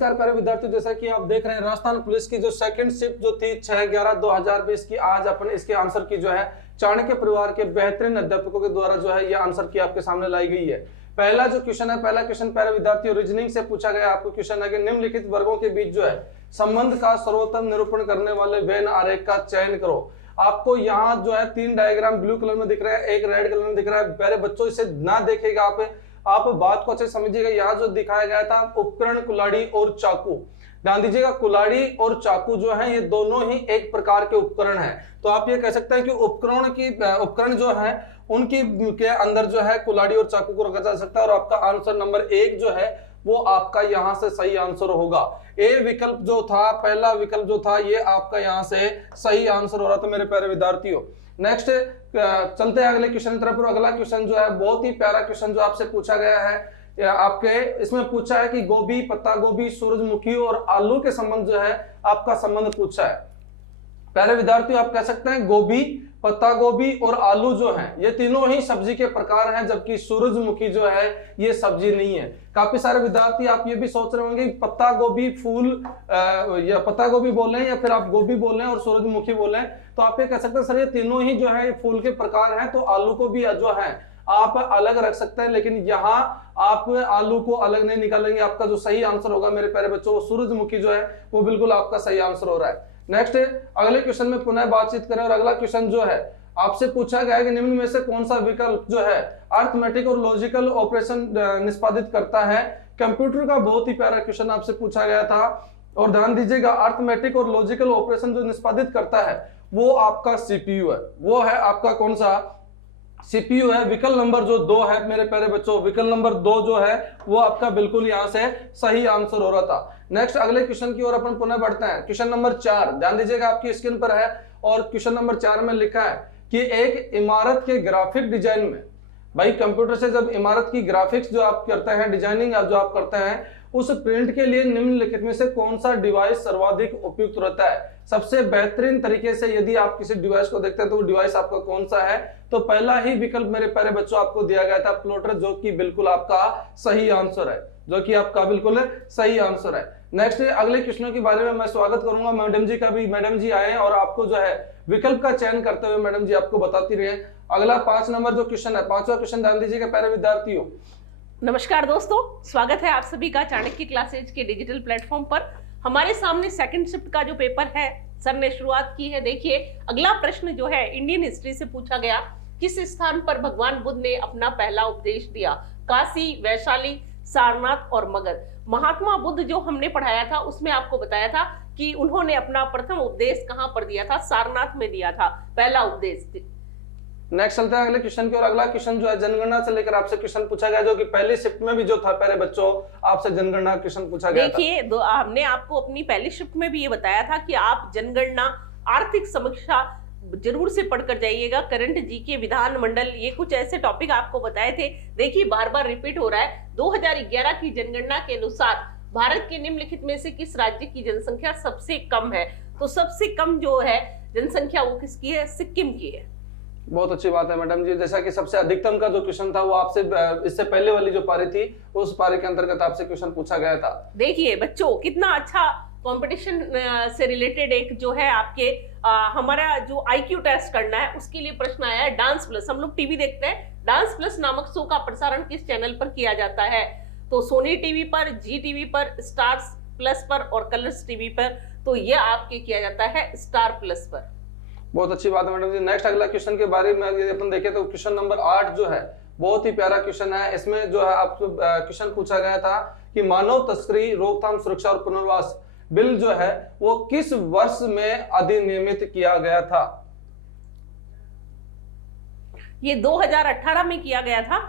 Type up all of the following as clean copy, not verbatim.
नमस्कार प्यारे विद्यार्थियों, जैसा कि आप देख रहे हैं राजस्थान पुलिस की जो सेकंड शिफ्ट जो थी 6/11/2020 की, आज अपन इसके आंसर की जो है चाणक्य परिवार के बेहतरीन अध्यापकों के द्वारा जो है ये आंसर की आपके सामने लाई गई है। पहला जो क्वेश्चन है, पहला क्वेश्चन प्यारे विद्यार्थियों रीजनिंग से पूछा गया आपको क्वेश्चन है कि निम्नलिखित वर्गों के बीच जो है संबंध का सर्वोत्तम निरूपण करने वाले वेन आरेख का चयन करो। आपको यहाँ जो है 3 डायग्राम ब्लू कलर में दिख रहा है, एक रेड कलर में दिख रहा है। प्यारे बच्चों इसे ना देखेगा आप बात को अच्छे समझिएगा। यहाँ जो दिखाया गया था उपकरण कुल्हाड़ी और चाकू, ध्यान दीजिएगा कुल्हाड़ी और चाकू जो है ये दोनों ही एक प्रकार के उपकरण हैं। तो आप ये कह सकते हैं कि उपकरण जो है उनकी के अंदर जो है कुल्हाड़ी और चाकू को रखा जा सकता है। और आपका आंसर नंबर 1 जो है वो आपका यहां से सही आंसर होगा। ए विकल्प जो था, पहला विकल्प जो था, ये आपका यहां से सही आंसर हो रहा था मेरे प्यारे विद्यार्थियों। नेक्स्ट चलते हैं अगले क्वेश्चन की तरफ। अगला क्वेश्चन जो है बहुत ही प्यारा क्वेश्चन जो आपसे पूछा गया है। आपके इसमें पूछा है कि गोभी, पत्ता गोभी, सूरजमुखी और आलू के संबंध जो है आपका संबंध पूछा है। प्यारे विद्यार्थियों आप कह सकते हैं गोभी, पत्ता गोभी और आलू जो हैं ये तीनों ही सब्जी के प्रकार हैं, जबकि सूरजमुखी जो है ये सब्जी नहीं है। काफी सारे विद्यार्थी आप ये भी सोच रहे होंगे पत्ता गोभी फूल या पत्ता गोभी बोल रहे हैं या फिर आप गोभी बोल रहे हैं और सूरजमुखी बोल रहे हैं। तो आप ये कह सकते हैं सर ये तीनों ही जो है फूल के प्रकार हैं, तो आलू को भी जो है आप अलग रख सकते हैं, लेकिन यहाँ आप आलू को अलग नहीं निकालेंगे। आपका जो सही आंसर होगा मेरे प्यारे बच्चों वो सूरजमुखी जो है वो बिल्कुल आपका सही आंसर हो रहा है। नेक्स्ट अगले क्वेश्चन में पुनः बातचीत करें और अगला क्वेश्चन जो है आपसे पूछा गया है कि निम्न में से कौन सा विकल्प जो है अर्थमेटिक और लॉजिकल ऑपरेशन निष्पादित करता है। कंप्यूटर का बहुत ही प्यारा क्वेश्चन आपसे पूछा गया था और ध्यान दीजिएगा अर्थमेटिक और लॉजिकल ऑपरेशन जो निष्पादित करता है वो आपका सीपीयू है। वो है आपका कौन सा सीपीयू है। विकल्प नंबर जो 2 है मेरे प्यारे बच्चों, विकल्प नंबर 2 जो है वो आपका बिल्कुल यहां से सही आंसर हो रहा था। नेक्स्ट अगले क्वेश्चन की ओर अपन पुनः बढ़ते हैं। क्वेश्चन नंबर 4 ध्यान दीजिएगा आपकी स्क्रीन पर है और क्वेश्चन नंबर 4 में लिखा है कि एक इमारत के ग्राफिक डिजाइन में, भाई कंप्यूटर से जब इमारत की ग्राफिक्स जो आप करते हैं, डिजाइनिंग जो आप करते हैं, उस प्रिंट के लिए निम्नलिखित में से कौन सा डिवाइस सर्वाधिक उपयुक्त रहता है। सबसे बेहतरीन तरीके से यदि आप किसी डिवाइस को देखते हैं तो वो डिवाइस आपका कौन सा है। तो पहला ही विकल्प मेरे प्यारे बच्चों आपको दिया गया था प्लॉटर, जो कि बिल्कुल आपका सही आंसर है, जो कि आपका बिल्कुल सही आंसर है। नेक्स्ट अगले क्वेश्चनों के बारे में मैं स्वागत करूंगा मैडम जी का भी। मैडम जी आए और आपको जो है विकल्प का चयन करते हुए मैडम जी आपको बताती रहे। अगला 5 नंबर जो क्वेश्चन है, 5वां क्वेश्चन ध्यान दीजिएगा प्यारे विद्यार्थियों। नमस्कार दोस्तों, स्वागत है आप सभी का चाणक्य क्लासेज के डिजिटल प्लेटफॉर्म पर। हमारे सामने सेकंड शिफ्ट का जो पेपर है सर ने शुरुआत की है। देखिए अगला प्रश्न जो है इंडियन हिस्ट्री से पूछा गया, किस स्थान पर भगवान बुद्ध ने अपना पहला उपदेश दिया। काशी, वैशाली, सारनाथ और मगध। महात्मा बुद्ध जो हमने पढ़ाया था उसमें आपको बताया था कि उन्होंने अपना प्रथम उपदेश कहां पर दिया था, सारनाथ में दिया था पहला उपदेश। नेक्स्ट चलते हैं अगले क्वेश्चन की और अगला क्वेश्चन जो है जनगणना से लेकर आपसे क्वेश्चन पूछा गया, जो कि पहली शिफ्ट में भी जो था प्यारे बच्चों आपसे जनगणना क्वेश्चन पूछा गया था। देखिए हमने आपको अपनी पहली शिफ्ट में भी ये बताया था कि आप जनगणना, आर्थिक समीक्षा जरूर से पढ़कर जाइएगा। करंट जीके, विधानमंडल, ये कुछ ऐसे टॉपिक आपको बताए थे। देखिए बार बार रिपीट हो रहा है। 2011 की जनगणना के अनुसार भारत के निम्नलिखित में से किस राज्य की जनसंख्या सबसे कम है। तो सबसे कम जो है जनसंख्या वो किसकी है, सिक्किम की है। बहुत अच्छी बात है मैडम जी। जैसा कि सबसे अधिकतम का जो क्वेश्चन था वो आपसे इससे पहले वाली जो पारी थी उस पारी के अंतर्गत आपसे क्वेश्चन पूछा गया था। देखिए बच्चों कितना अच्छा कंपटीशन से रिलेटेड एक जो है आपके हमारा जो आईक्यू टेस्ट करना है उसके लिए प्रश्न आया है। डांस प्लस, हम लोग टीवी देखते हैं, डांस प्लस नामक शो का प्रसारण किस चैनल पर किया जाता है। तो सोनी टीवी पर, जी टीवी पर, स्टार्स प्लस पर और कलर्स टीवी पर। तो ये आपके किया जाता है स्टार प्लस पर। बहुत अच्छी बात है मैडम जी। नेक्स्ट अगला क्वेश्चन के बारे में यदि अपन देखें तो क्वेश्चन नंबर 8 जो है बहुत ही प्यारा क्वेश्चन है। इसमें जो है आपको क्वेश्चन पूछा गया था कि मानव तस्करी रोकथाम सुरक्षा और पुनर्वास बिल जो है वो किस वर्ष में अधिनियमित किया गया था। ये 2018 में किया गया था।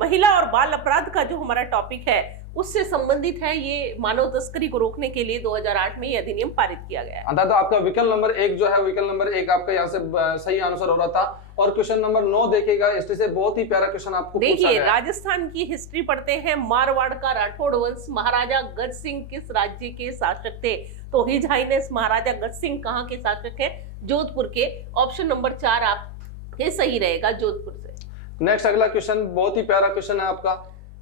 महिला और बाल अपराध का जो हमारा टॉपिक है उससे संबंधित है। ये मानव तस्करी को रोकने के लिए 2008 में ये अधिनियम पारित किया गया है। तो आपका विकल्प नंबर 1 जो है, विकल्प नंबर 1 आपका यहाँ से सही आंसर हो रहा था। और क्वेश्चन नंबर 9 देखिएगा, हिस्ट्री से बहुत ही प्यारा क्वेश्चन आपको देखिए राजस्थान की हिस्ट्री पढ़ते हैं। मारवाड़ का राठौड़ वंश, महाराजा गज सिंह किस राज्य के शासक थे। तो हिज हाइनेस महाराजा गज सिंह कहाँ के शासक है, जोधपुर के। ऑप्शन नंबर 4 आपके सही रहेगा, जोधपुर से। नेक्स्ट अगला क्वेश्चन बहुत ही प्यारा क्वेश्चन है आपका।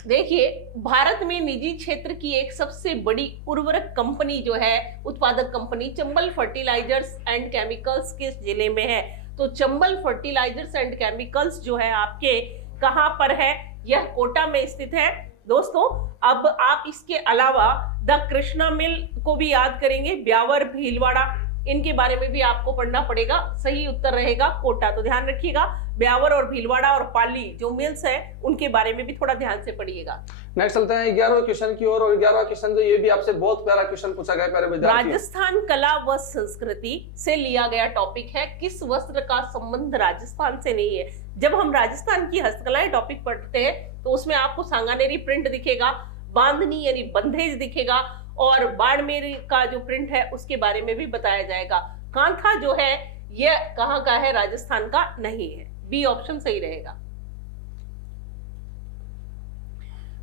देखिए, भारत में निजी क्षेत्र की एक सबसे बड़ी उर्वरक कंपनी जो है, उत्पादक company Chambal fertilisers and chemicals किस जिले में है? तो चंबल फर्टिलाइजर्स एंड केमिकल्स जो है आपके कहां पर है? यह कोटा में स्थित है। दोस्तों, अब आप इसके अलावा द कृष्णा मिल को भी याद करेंगे, ब्यावर, भीलवाड़ा, इनके बारे में भी आपको पढ़ना पड़ेगा। सही उत्तर रहेगा कोटा। तो ध्यान रखिएगा, ब्यावर और भीलवाड़ा और पाली जो मिल्स है उनके बारे में भी थोड़ा ध्यान से पढ़िएगा। नेक्स्ट चलते हैं 11वें क्वेश्चन की ओर। और 11वां क्वेश्चन जो ये भी आपसे बहुत प्यारा क्वेश्चन पूछा गया प्यारे विद्यार्थियों। राजस्थान कला व संस्कृति से लिया गया टॉपिक है। किस वस्त्र का संबंध राजस्थान से नहीं है? जब हम राजस्थान की हस्तकलाएं टॉपिक पढ़ते हैं तो उसमें आपको सांगानेरी प्रिंट दिखेगा, बांधनी यानी बंधेज दिखेगा, और बाड़मेर का जो प्रिंट है उसके बारे में भी बताया जाएगा। कांथा जो है यह कहाँ का है? राजस्थान का नहीं है। बी ऑप्शन सही रहेगा।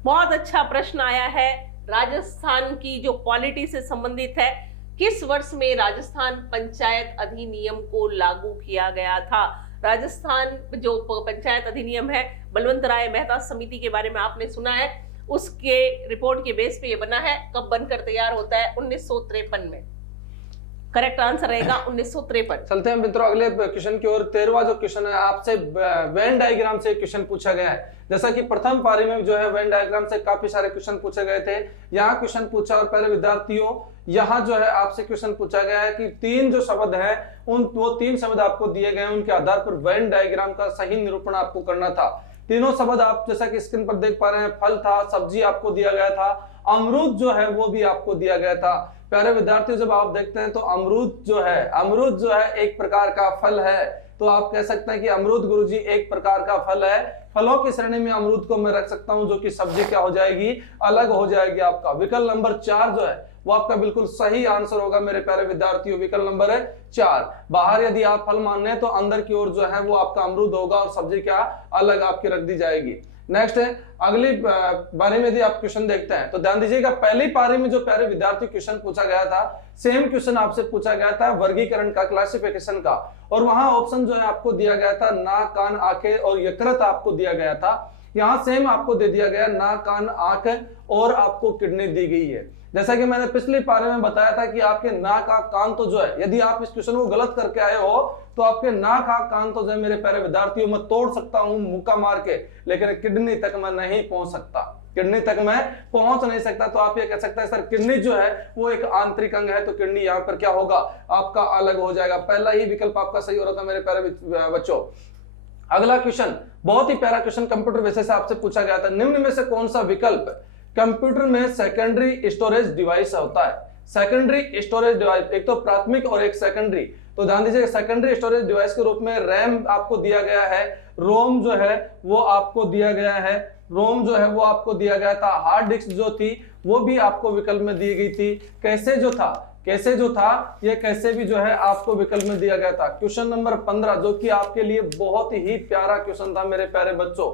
बहुत अच्छा प्रश्न आया है, राजस्थान की जो पॉलिटी से संबंधित है। किस वर्ष में राजस्थान पंचायत अधिनियम को लागू किया गया था? राजस्थान जो पंचायत अधिनियम है, बलवंत राय मेहता समिति के बारे में आपने सुना है, उसके रिपोर्ट के बेस पे ये बना है। कब बनकर तैयार होता है? 1953 में। करेक्ट आंसर रहेगा 1953। चलते हैं मित्रों अगले क्वेश्चन की ओर। 13वां जो क्वेश्चन है आपसे वेन डायग्राम से क्वेश्चन पूछा गया है। जैसा कि प्रथम पारी में जो है वेन डायग्राम से काफी सारे क्वेश्चन पूछे गए थे, यहाँ क्वेश्चन पूछा। और पहले विद्यार्थियों, यहाँ जो है आपसे क्वेश्चन पूछा गया है कि 3 जो शब्द हैं वो 3 शब्द आपको दिए गए हैं, उनके आधार पर वेन डायग्राम का सही निरूपण आपको करना था। तीनों शब्द आप जैसा कि स्क्रीन पर देख पा रहे हैं, फल था, सब्जी आपको दिया गया था, अमरूद जो है वो भी आपको दिया गया था। प्यारे विद्यार्थियों, जब आप देखते हैं तो अमरूद जो है एक प्रकार का फल है। तो आप कह सकते हैं कि अमरूद गुरुजी एक प्रकार का फल है। फलों की श्रेणी में अमरूद को मैं रख सकता हूं, जो कि सब्जी क्या हो जाएगी? अलग हो जाएगी आपका। विकल्प नंबर 4 जो है वो आपका बिल्कुल सही आंसर होगा मेरे प्यारे विद्यार्थियों। विकल्प नंबर है 4। बाहर यदि आप फल मान रहे हैं तो अंदर की ओर जो है वो आपका अमरूद होगा और सब्जी क्या अलग आपकी रख दी जाएगी। नेक्स्ट है अगली बारे में यदि आप क्वेश्चन देखते हैं तो ध्यान दीजिएगा, पहली पारी में जो प्यारे विद्यार्थी क्वेश्चन पूछा गया था, सेम क्वेश्चन आपसे पूछा गया था वर्गीकरण का, क्लासिफिकेशन का। और वहां ऑप्शन जो है आपको दिया गया था नाक, कान, आंखें और यकृत आपको दिया गया था। यहाँ सेम आपको दे दिया गया नाक, कान, आंख और आपको किडनी दी गई है। जैसा कि मैंने पिछली पारे में बताया था कि आपके नाक, आंख, कान तो जो है, यदि आप इस क्वेश्चन को गलत करके आए हो तो आपके नाक, आंख, कान तो जो है मेरे प्यारे विद्यार्थियों मैं तोड़ सकता हूं मुक्का मार के, लेकिन किडनी तक मैं नहीं पहुंच सकता। किडनी तक मैं पहुंच नहीं सकता। तो आप ये कह सकते हैं सर किडनी जो है वो एक आंतरिक अंग है, तो किडनी यहाँ पर क्या होगा? आपका अलग हो जाएगा। पहला ही विकल्प आपका सही हो रहा था मेरे प्यारे बच्चों। अगला क्वेश्चन बहुत ही प्यारा क्वेश्चन कंप्यूटर विषय से आपसे पूछा गया था। निम्न में से कौन सा विकल्प कंप्यूटर में सेकेंडरी स्टोरेज डिवाइस होता है? सेकेंडरी स्टोरेज डिवाइस, एक तो प्राथमिक और एक सेकेंडरी। तो ध्यान दीजिए, सेकेंडरी स्टोरेज डिवाइस के रूप में रैम आपको दिया गया है, रोम जो है वो आपको दिया गया है, रोम जो है वो आपको दिया गया था। हार्ड डिस्क जो थी वो भी आपको विकल्प में दी गई थी। कैसे जो था ये कैसे भी जो है आपको विकल्प में दिया गया था। क्वेश्चन नंबर 15 जो कि आपके लिए बहुत ही प्यारा क्वेश्चन था मेरे प्यारे बच्चों,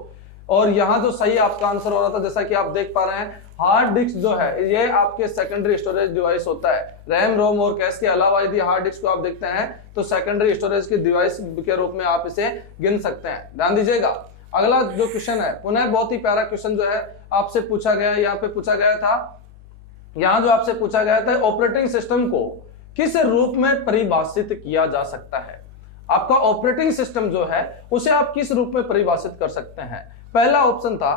और यहाँ जो सही आपका आंसर हो रहा था, जैसा कि आप देख पा रहे हैं, हार्ड डिस्क जो है ये आपके सेकेंडरी स्टोरेज डिवाइस होता है। रैम, रोम और कैश के अलावा यदि हार्ड डिस्क को आप देखते हैं तो सेकेंडरी स्टोरेज की डिवाइस के रूप में आप इसे गिन सकते हैं। ध्यान दीजिएगा, अगला जो क्वेश्चन है पुनः बहुत ही प्यारा क्वेश्चन जो है आपसे पूछा गया है। यहाँ पे पूछा गया था, यहाँ जो आपसे पूछा गया था, ऑपरेटिंग सिस्टम को किस रूप में परिभाषित किया जा सकता है? आपका ऑपरेटिंग सिस्टम जो है उसे आप किस रूप में परिभाषित कर सकते हैं? पहला ऑप्शन था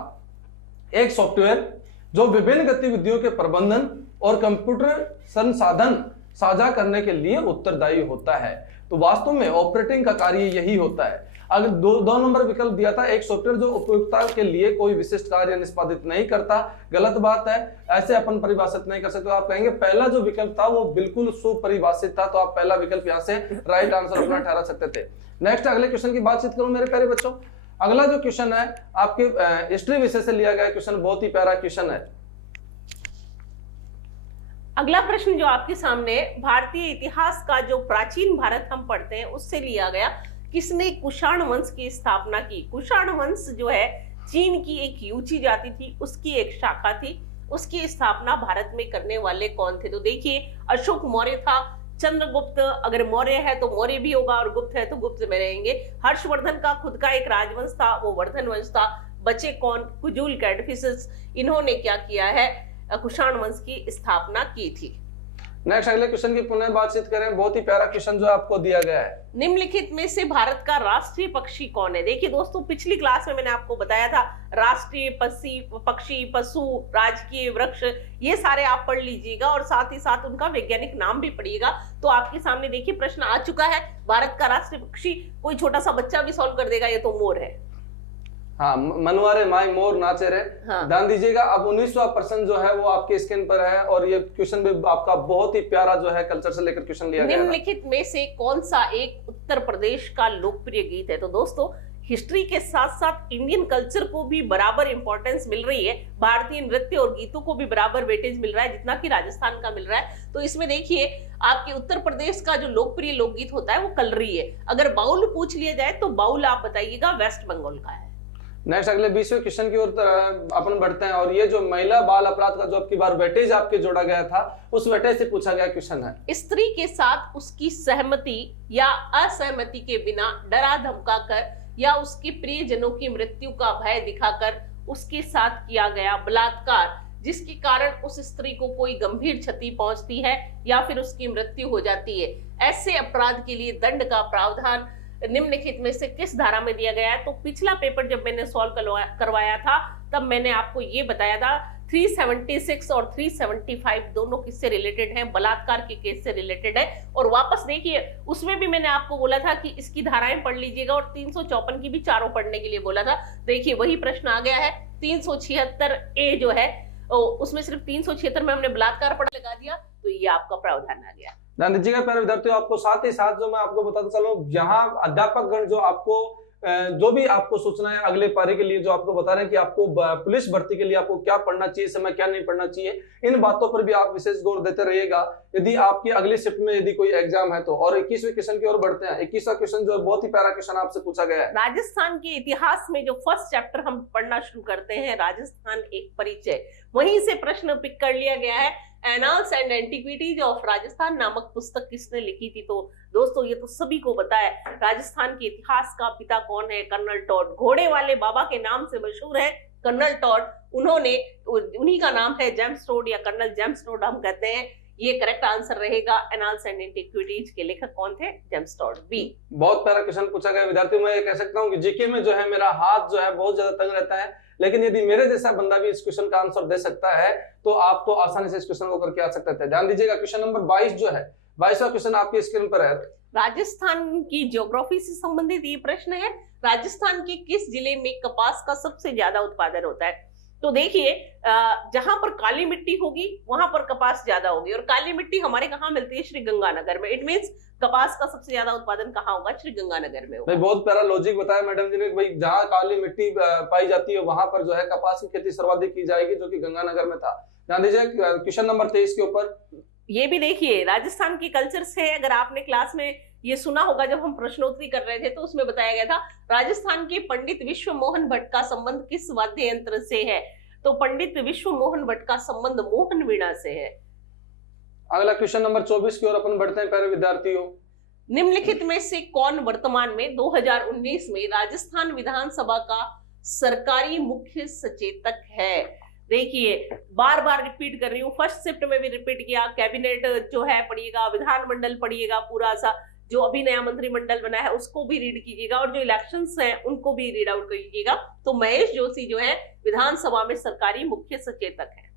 एक सॉफ्टवेयर जो विभिन्न गतिविधियों के प्रबंधन और कंप्यूटर संसाधन साझा करने के लिए उत्तरदायी होता है। तो वास्तव में ऑपरेटिंग का कार्य यही होता है। अगर दो नंबर विकल्प दिया था, एक सॉफ्टवेयर जो उपयोगिता के लिए कोई विशिष्ट कार्य निष्पादित नहीं करता, गलत बात है, ऐसे अपन परिभाषित नहीं कर सकते। तो आप कहेंगे पहला जो विकल्प था वो बिल्कुल सुपरिभाषित था, तो आप पहला विकल्प यहाँ से राइट आंसर अपना ठहरा सकते थे। नेक्स्ट अगले क्वेश्चन की बातचीत करूं मेरे प्यारे बच्चों। अगला जो क्वेश्चन है आपके हिस्ट्री विषय से लिया गया क्वेश्चन, बहुत ही प्यारा क्वेश्चन है। अगला प्रश्न जो आपके सामने, भारतीय इतिहास का जो प्राचीन भारत हम पढ़ते हैं उससे लिया गया। किसने कुषाण वंश की स्थापना की? कुषाण वंश जो है चीन की एक यूची जाति थी, उसकी एक शाखा थी। उसकी स्थापना भारत में करने वाले कौन थे? तो देखिए, अशोक मौर्य था, चंद्रगुप्त, अगर मौर्य है तो मौर्य भी होगा और गुप्त है तो गुप्त में रहेंगे। हर्षवर्धन का खुद का एक राजवंश था, वो वर्धन वंश था। बचे कौन? कुजूल कैडफिसेस, इन्होंने क्या किया है? कुषाण वंश की स्थापना की थी। नेक्स्ट अगले क्वेश्चन की पुनः बातचीत करें। बहुत ही प्यारा क्वेश्चन जो आपको दिया गया है, निम्नलिखित में से भारत का राष्ट्रीय पक्षी कौन है? देखिए दोस्तों, पिछली क्लास में मैंने आपको बताया था राष्ट्रीय पक्षी, पशु, राजकीय वृक्ष, ये सारे आप पढ़ लीजिएगा और साथ ही साथ उनका वैज्ञानिक नाम भी पढ़िएगा। तो आपके सामने देखिए प्रश्न आ चुका है, भारत का राष्ट्रीय पक्षी कोई छोटा सा बच्चा भी सॉल्व कर देगा, ये तो मोर है। हाँ, मनवारे माई मोर नाचे रे। हाँ। ध्यान दीजिएगा, अब 19वां प्रश्न जो है वो आपके स्क्रीन पर है और ये क्वेश्चन भी आपका बहुत ही प्यारा जो है कल्चर से लेकर क्वेश्चन लिया गया है। निम्नलिखित में से कौन सा एक उत्तर प्रदेश का लोकप्रिय गीत है? तो दोस्तों, हिस्ट्री के साथ साथ इंडियन कल्चर को भी बराबर इंपॉर्टेंस मिल रही है, भारतीय नृत्य और गीतों को भी बराबर वेटेज मिल रहा है जितना कि राजस्थान का मिल रहा है। तो इसमें देखिए, आपके उत्तर प्रदेश का जो लोकप्रिय लोकगीत होता है वो कलरी है। अगर बाउल पूछ लिया जाए तो बाउल आप बताइएगा वेस्ट बंगाल का है। नेक्स्ट अगले 20वें क्वेश्चन की ओर अपन बढ़ते हैं और ये जो महिला बाल अपराध का जो आपकी बार वेटेज आपके जोड़ा गया था, उस वेटेज से पूछा गया क्वेश्चन है, स्त्री के साथ उसकी सहमति या असहमति के बिना डरा धमका कर या उसके प्रियजनों की मृत्यु का भय दिखाकर उसके साथ किया गया बलात्कार, जिसके कारण उस स्त्री को कोई गंभीर क्षति पहुंचती है या फिर उसकी मृत्यु हो जाती है। ऐसे अपराध के लिए दंड का प्रावधान निम्नलिखित में से किस धारा में दिया गया है? तो पिछला पेपर जब मैंने सॉल्व करवाया था तब मैंने आपको ये बताया था 376 और 375 दोनों किससे रिलेटेड हैं? बलात्कार के केस से रिलेटेड है। और वापस देखिए, उसमें भी मैंने आपको बोला था कि इसकी धाराएं पढ़ लीजिएगा और 354 की भी चारों पढ़ने के लिए बोला था। देखिए वही प्रश्न आ गया है। 376 ए जो है उसमें सिर्फ 376 में हमने बलात्कार पढ़ लगा दिया, तो ये आपका प्रावधान आ गया। ध्यान दीजिएगा प्यारे विद्यार्थियों, आपको साथ ही साथ जो मैं आपको बताता चलूं, यहाँ अध्यापक गण जो आपको जो भी आपको सूचना है अगले पारी के लिए जो आपको बता रहे हैं कि आपको पुलिस भर्ती के लिए आपको क्या पढ़ना चाहिए, समय क्या नहीं पढ़ना चाहिए, इन बातों पर भी आप विशेष गौर देते रहिएगा यदि आपकी अगली शिफ्ट में यदि कोई एग्जाम है तो। और 21वें क्वेश्चन की ओर बढ़ते हैं। 21वां क्वेश्चन जो बहुत ही प्यारा क्वेश्चन आपसे पूछा गया है। राजस्थान के इतिहास में जो फर्स्ट चैप्टर हम पढ़ना शुरू करते हैं, राजस्थान एक परिचय, वहीं से प्रश्न पिक कर लिया गया है। Annals and antiquities of Rajasthan नामक पुस्तक किसने लिखी थी? तो दोस्तों ये तो सभी को पता है, राजस्थान के इतिहास का पिता कौन है? Colonel Tod. घोड़े वाले बाबा के नाम से मशहूर है कर्नल टॉड। उन्हीं का नाम है जेम्स टॉड या कर्नल जेम्स टॉड हम कहते हैं। ये करेक्ट आंसर रहेगा। एनाल्स एंड एंटिक्विटीज के लेखक कौन थे? James Tod. बी। बहुत प्यारा क्वेश्चन पूछा गया विद्यार्थियों। मैं कह सकता हूँ कि जीके में जो है मेरा हाथ जो है बहुत ज्यादा तंग रहता है, लेकिन यदि मेरे जैसा बंदा भी इस क्वेश्चन का आंसर दे सकता है तो आप तो आसानी से इस क्वेश्चन को करके आ सकते थे। ध्यान दीजिएगा, क्वेश्चन नंबर 22 जो है, 22वां क्वेश्चन आपकी स्क्रीन पर है। राजस्थान की ज्योग्राफी से संबंधित ये प्रश्न है, राजस्थान के किस जिले में कपास का सबसे ज्यादा उत्पादन होता है? तो देखिए, जहां पर काली मिट्टी होगी वहां पर कपास ज्यादा होगी, और काली मिट्टी हमारे कहाँ मिलती है? श्री गंगानगर में। इट मींस कपास का सबसे ज्यादा उत्पादन कहाँ होगा? श्री गंगानगर में होगा। बहुत प्यारा लॉजिक बताया मैडम जी ने, भाई जहाँ काली मिट्टी पाई जाती है वहां पर जो है कपास की खेती सर्वाधिक की जाएगी, जो कि गंगानगर में था। ध्यान दीजिए क्वेश्चन नंबर 23 के ऊपर। ये भी देखिए, राजस्थान की कल्चर से अगर आपने क्लास में ये सुना होगा, जब हम प्रश्नोत्तरी कर रहे थे तो उसमें बताया गया था राजस्थान के पंडित विश्व मोहन भट्ट का संबंध किस वाद्य यंत्र से है? तो पंडित विश्व मोहन भट्ट का संबंध मोहन वीणा से है। अगला क्वेश्चन नंबर 24 की ओर अपन बढ़ते हैं प्यारे विद्यार्थियों। निम्नलिखित में से कौन वर्तमान में 2019 में राजस्थान विधानसभा का सरकारी मुख्य सचेतक है? देखिए, बार बार रिपीट कर रही हूँ, फर्स्ट शिफ्ट में भी रिपीट किया, कैबिनेट जो है पढ़िएगा, विधानमंडल पढ़िएगा, पूरा सा जो अभी नया मंत्रिमंडल बना है उसको भी रीड कीजिएगा, और जो इलेक्शंस हैं उनको भी रीड आउट कीजिएगा। तो महेश जोशी जो है विधानसभा में सरकारी मुख्य सचेतक है।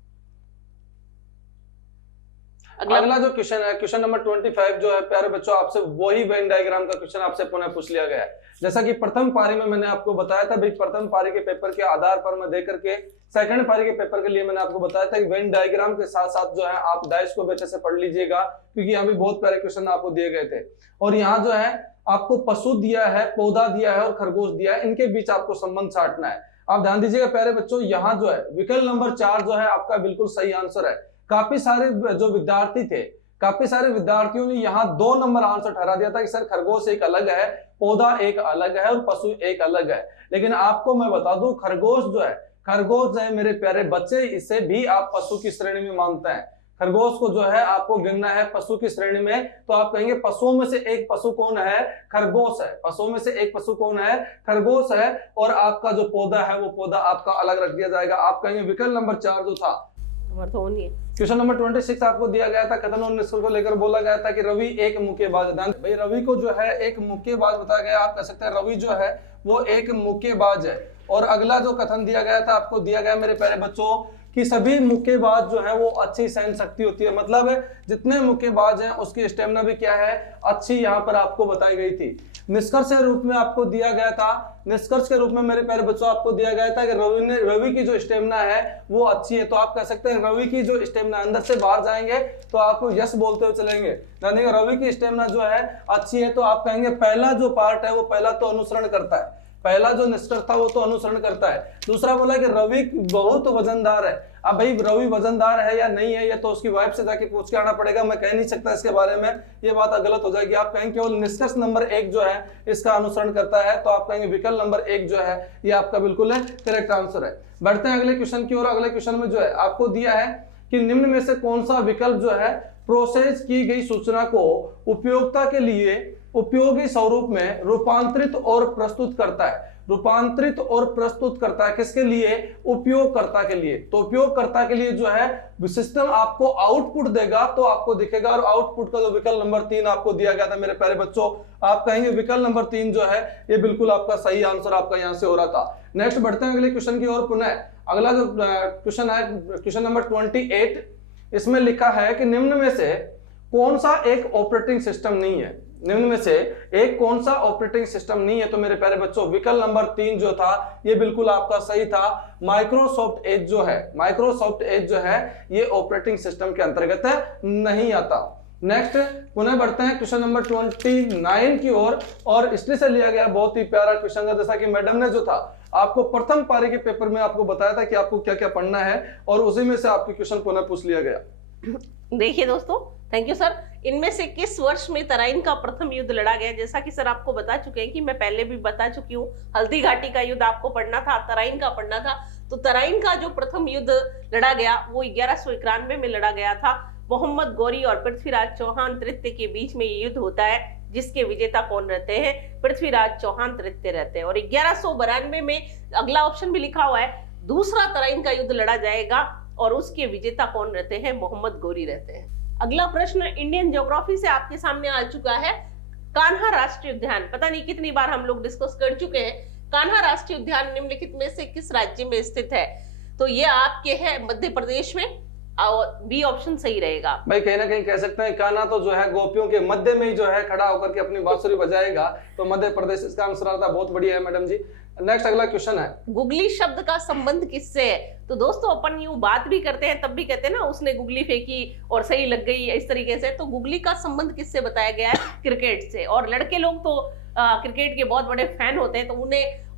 अगला जो क्वेश्चन है, क्वेश्चन नंबर 25 जो है प्यारे बच्चों, आपसे वही वेन डायग्राम का क्वेश्चन आपसे पुनः पूछ लिया गया है। जैसा कि प्रथम पारी में मैंने आपको बताया था, भाई प्रथम पारी के पेपर के आधार पर मैं देकर के सेकंड पारी के पेपर के लिए मैंने आपको बताया था कि वेन डायग्राम के साथ साथ जो है आप डाइस को भी अच्छे से पढ़ लीजिएगा, क्योंकि यहाँ भी बहुत प्यारे क्वेश्चन आपको दिए गए थे। और यहाँ जो है आपको पशु दिया है, पौधा दिया है और खरगोश दिया है, इनके बीच आपको संबंध छांटना है। आप ध्यान दीजिएगा प्यारे बच्चों, यहाँ जो है विकल्प नंबर 4 जो है आपका बिल्कुल सही आंसर है। काफी सारे जो विद्यार्थी थे, काफी सारे विद्यार्थियों ने यहाँ 2 नंबर आंसर ठहरा दिया था कि सर खरगोश एक अलग है, पौधा एक अलग है और पशु एक अलग है। लेकिन आपको मैं बता दूं, खरगोश जो है मेरे प्यारे बच्चे, इसे भी आप पशु की श्रेणी में मानते हैं। खरगोश को जो है आपको गिनना है पशु की श्रेणी में, तो आप कहेंगे पशुओं में से एक पशु कौन है? खरगोश है। पशुओं में से एक पशु कौन है? खरगोश है। और आपका जो पौधा है वो पौधा आपका अलग रख दिया जाएगा। आप कहेंगे विकल्प नंबर 4 जो था, क्वेश्चन नंबर 26 आपको दिया गया था, कथन और निष्कर्ष को लेकर बोला गया था कि रवि एक मुक्केबाज है। भाई रवि को जो है एक मुक्केबाज बताया गया। आप कह सकते हैं रवि जो है वो एक मुक्केबाज है। और अगला जो कथन दिया गया था आपको दिया गया मेरे प्यारे बच्चों कि सभी मुक्केबाज जो है वो अच्छी सहन शक्ति होती है। मतलब जितने मुक्केबाज हैं उसकी स्टेमिना भी क्या है? अच्छी यहाँ पर आपको बताई गई थी। निष्कर्ष के रूप में आपको दिया गया था, निष्कर्ष के रूप में मेरे प्यारे बच्चों आपको दिया गया था कि रवि की जो स्टेमिना है वो अच्छी है। तो आप कह सकते हैं रवि की जो स्टेमिना, अंदर से बाहर जाएंगे तो आपको यस बोलते हुए चलेंगे, यानी कि रवि की स्टेमिना जो है अच्छी है। तो आप कहेंगे पहला जो पार्ट है वो पहला तो अनुसरण करता है, पहला जो निष्कर्ष था वो तो अनुसरण करता है। दूसरा बोला कि रवि बहुत वजनदार है। अब भाई रवि वजनदार है या नहीं है ये तो उसकी वाइफ से जाके पूछ के आना पड़ेगा, मैं कह नहीं सकता इसके बारे में, ये बात गलत हो जाएगी। आप कहेंगे केवल निष्कर्ष नंबर 1 जो है इसका अनुसरण करता है, तो आप कहेंगे विकल्प नंबर 1 जो है ये आपका बिल्कुल करेक्ट आंसर है। बढ़ते हैं अगले क्वेश्चन की ओर। अगले क्वेश्चन में जो है आपको दिया है कि निम्न में से कौन सा विकल्प जो है प्रोसेस की गई सूचना को उपयोगिता के लिए उपयोगी स्वरूप में रूपांतरित और प्रस्तुत करता है। रूपांतरित और प्रस्तुत करता है किसके लिए? उपयोगकर्ता के लिए। तो उपयोगकर्ता के लिए जो है सिस्टम आपको आउटपुट देगा तो आपको दिखेगा, और आउटपुट का जो विकल्प नंबर 3 आपको दिया गया था मेरे प्यारे बच्चों, आप कहेंगे विकल्प नंबर 3 जो है ये बिल्कुल आपका सही आंसर आपका यहां से हो रहा था। नेक्स्ट बढ़ते हैं अगले क्वेश्चन की ओर। पुनः अगला जो क्वेश्चन है क्वेश्चन नंबर 28, इसमें लिखा है कि निम्न में से कौन सा एक ऑपरेटिंग सिस्टम नहीं है? निम्न में से एक कौन सा ऑपरेटिंग सिस्टम नहीं है? तो मेरे प्यारे बच्चों विकल्प नंबर 3 जो था ये बिल्कुल आपका सही था। माइक्रोसॉफ्ट एज जो है, माइक्रोसॉफ्ट एज जो है ये ऑपरेटिंग सिस्टम के अंतर्गत नहीं आता। नेक्स्ट पुनः बढ़ते हैं क्वेश्चन नंबर 29 की ओर, और इसलिए से लिया गया बहुत ही प्यारा क्वेश्चन है, जैसा कि मैडम ने जो था आपको प्रथम पारी के पेपर में आपको बताया था कि आपको क्या क्या पढ़ना है, और उसी में से आपकी क्वेश्चन पुनः पूछ लिया गया। देखिए दोस्तों, थैंक यू सर। इनमें से किस वर्ष में तराइन का प्रथम युद्ध लड़ा गया? जैसा कि सर आपको बता चुके हैं कि मैं पहले भी बता चुकी हूँ, हल्दी घाटी का युद्ध आपको पढ़ना था, तराइन का पढ़ना था। तो तराइन का जो प्रथम युद्ध लड़ा गया वो 1191 में लड़ा गया था। मोहम्मद गौरी और पृथ्वीराज चौहान तृतीय के बीच में ये युद्ध होता है, जिसके विजेता कौन रहते हैं? पृथ्वीराज चौहान तृतीय रहते हैं। और 1192 में अगला ऑप्शन भी लिखा हुआ है, दूसरा तराइन का युद्ध लड़ा जाएगा और उसके विजेता कौन रहते हैं? मोहम्मद गौरी रहते हैं। अगला प्रश्न इंडियन ज्योग्राफी से आपके सामने आ चुका है। कान्हा राष्ट्रीय उद्यान, पता नहीं कितनी बार हम लोग डिस्कस कर चुके हैं। कान्हा राष्ट्रीय उद्यान निम्नलिखित में से किस राज्य में स्थित है? तो ये आपके है मध्य प्रदेश में, और बी ऑप्शन सही रहेगा। भाई कहीं ना कहीं कह सकते हैं कान्हा तो जो है गोपियों के मध्य में ही जो है खड़ा होकर के अपनी बांसुरी बजाएगा, तो मध्य प्रदेश इसका आंसर आता है। बहुत बढ़िया है मैडम जी। नेक्स्ट अगला क्वेश्चन है, गुगली शब्द का संबंध किससे है? तो दोस्तों अपन यूं बात भी करते हैं तब भी कहते हैं ना उसने गुगली फेंकी और सही लग गई, इस तरीके से। तो गुगली का संबंध किससे बताया गया है? क्रिकेट से। और लड़के लोग तो क्रिकेट के बहुत बड़े फैन होते हैं, तो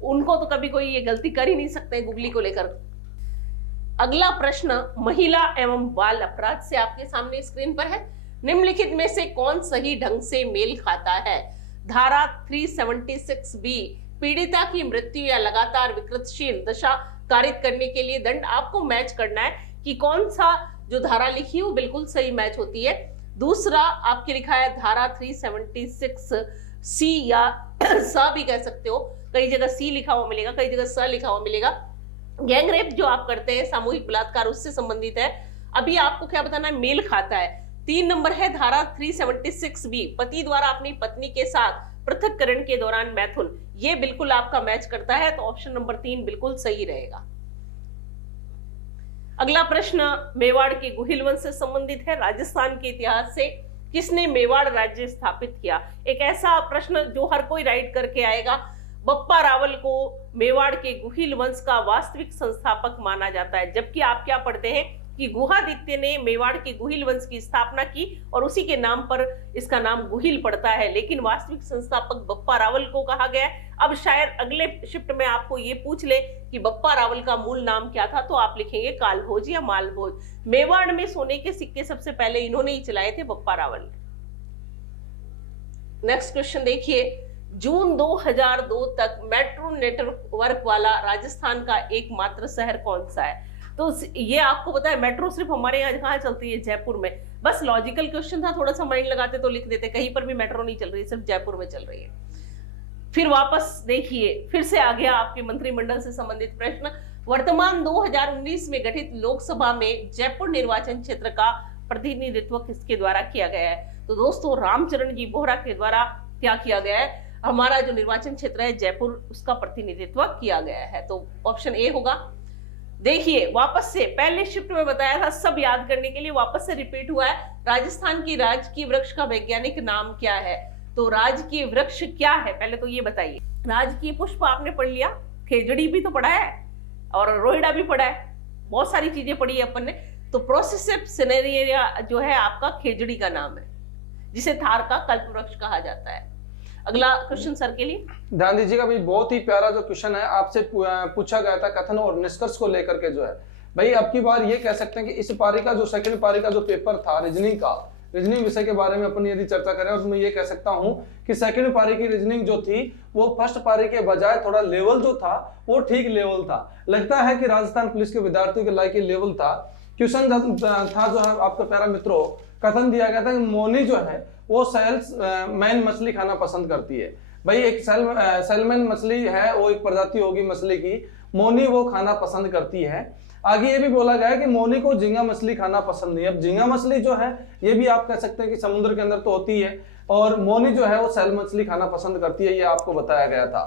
उनको तो कभी कोई ये गलती कर ही नहीं सकते गुगली को लेकर। अगला प्रश्न महिला एवं बाल अपराध से आपके सामने स्क्रीन पर है। निम्नलिखित में से कौन सही ढंग से मेल खाता है? धारा 376B पीड़िता की मृत्यु या लगातार विकृतशील दशा कारित करने के लिए दंड, आपको मैच करना है कि कौन सा जो धारा लिखी है वो बिल्कुल सही मैच होती है। दूसरा आपके लिखा है धारा 376C या सा भी कह सकते हो, कई जगह सी लिखा हुआ मिलेगा, कई जगह स लिखा हुआ मिलेगा। गैंग रेप जो आप करते हैं, सामूहिक बलात्कार, उससे संबंधित है। अभी आपको क्या बताना है? मेल खाता है। 3 नंबर है धारा 376B पति द्वारा अपनी पत्नी के साथ पृथक्करण के दौरान मैथुन, ये बिल्कुल आपका मैच करता है, तो ऑप्शन नंबर 3 बिल्कुल सही रहेगा। अगला प्रश्न मेवाड़ के गुहिल वंश से संबंधित है। राजस्थान के इतिहास से किसने मेवाड़ राज्य स्थापित किया? एक ऐसा प्रश्न जो हर कोई राइट करके आएगा। बप्पा रावल को मेवाड़ के गुहिल वंश का वास्तविक संस्थापक माना जाता है, जबकि आप क्या पढ़ते हैं कि गुहादित्य ने मेवाड़ के गुहिल वंश की स्थापना की और उसी के नाम पर इसका नाम गुहिल पड़ता है, लेकिन वास्तविक संस्थापक बप्पा रावल को कहा गया है। अब शायद अगले शिफ्ट में आपको ये पूछ ले कि बप्पा रावल का मूल नाम क्या था, तो आप लिखेंगे कालभोज या मालभोज। मेवाड़ में सोने के सिक्के सबसे पहले इन्होंने ही चलाए थे, बप्पा रावल। नेक्स्ट क्वेश्चन देखिए, जून 2002 तक मेट्रो नेटवर्क वाला राजस्थान का एकमात्र शहर कौन सा है? तो ये आपको पता है मेट्रो सिर्फ हमारे यहाँ कहाँ चलती है, जयपुर में। बस लॉजिकल क्वेश्चन था, थोड़ा सा माइंड लगाते तो लिख देते, कहीं पर भी मेट्रो नहीं चल रही है, सिर्फ जयपुर में चल रही है। फिर वापस देखिए, फिर से आ गया आपके मंत्रिमंडल से संबंधित प्रश्न। वर्तमान 2019 में गठित लोकसभा में जयपुर निर्वाचन क्षेत्र का प्रतिनिधित्व किसके द्वारा किया गया है? तो दोस्तों रामचरण जी बोहरा के द्वारा क्या किया गया है? हमारा जो निर्वाचन क्षेत्र है जयपुर, उसका प्रतिनिधित्व किया गया है। तो ऑप्शन ए होगा। देखिए वापस से पहले शिफ्ट में बताया था, सब याद करने के लिए वापस से रिपीट हुआ है। राजस्थान की राजकीय वृक्ष का वैज्ञानिक नाम क्या है? तो राजकीय वृक्ष क्या है, पहले तो ये बताइए। राजकीय पुष्प आपने पढ़ लिया, खेजड़ी भी तो पढ़ा है और रोहिड़ा भी पढ़ा है, बहुत सारी चीजें पढ़ी है अपन ने। तो प्रोसेसिव सिनेरिया जो है आपका खेजड़ी का नाम है, जिसे थार का कल्प वृक्ष कहा जाता है। अगला क्वेश्चन सर के लिए ध्यान दीजिएगा भाई, बहुत ही प्यारा जो क्वेश्चन है आपसे पूछा गया था कथन और निष्कर्ष को लेकर के जो है भाई, अब की बार ये कह सकते हैं कि इस पारी का जो सेकंड पारी का जो पेपर था रीजनिंग का, रीजनिंग विषय के बारे में अपन यदि चर्चा करें और मैं ये कह सकता हूं कि सेकंड पारी की रीजनिंग जो थी वो फर्स्ट पारी के बजाय थोड़ा लेवल जो था वो ठीक लेवल था। लगता है कि राजस्थान पुलिस के विद्यार्थियों के लायक लेवल था। क्वेश्चन था जो है आपका प्यारा मित्रों, कथन दिया गया था कि मोनी जो है वो सैलमैन मछली खाना पसंद करती है। भाई एक सैलमैन मछली है, वो एक प्रजाति होगी मछली की, मोनी वो खाना पसंद करती है। आगे ये भी बोला गया है कि मोनी को झींगा मछली खाना पसंद नहीं है। अब झींगा मछली जो है ये भी आप कह सकते हैं कि समुद्र के अंदर तो होती है, और मोनी जो है वो सैल मछली खाना पसंद करती है, ये आपको बताया गया था।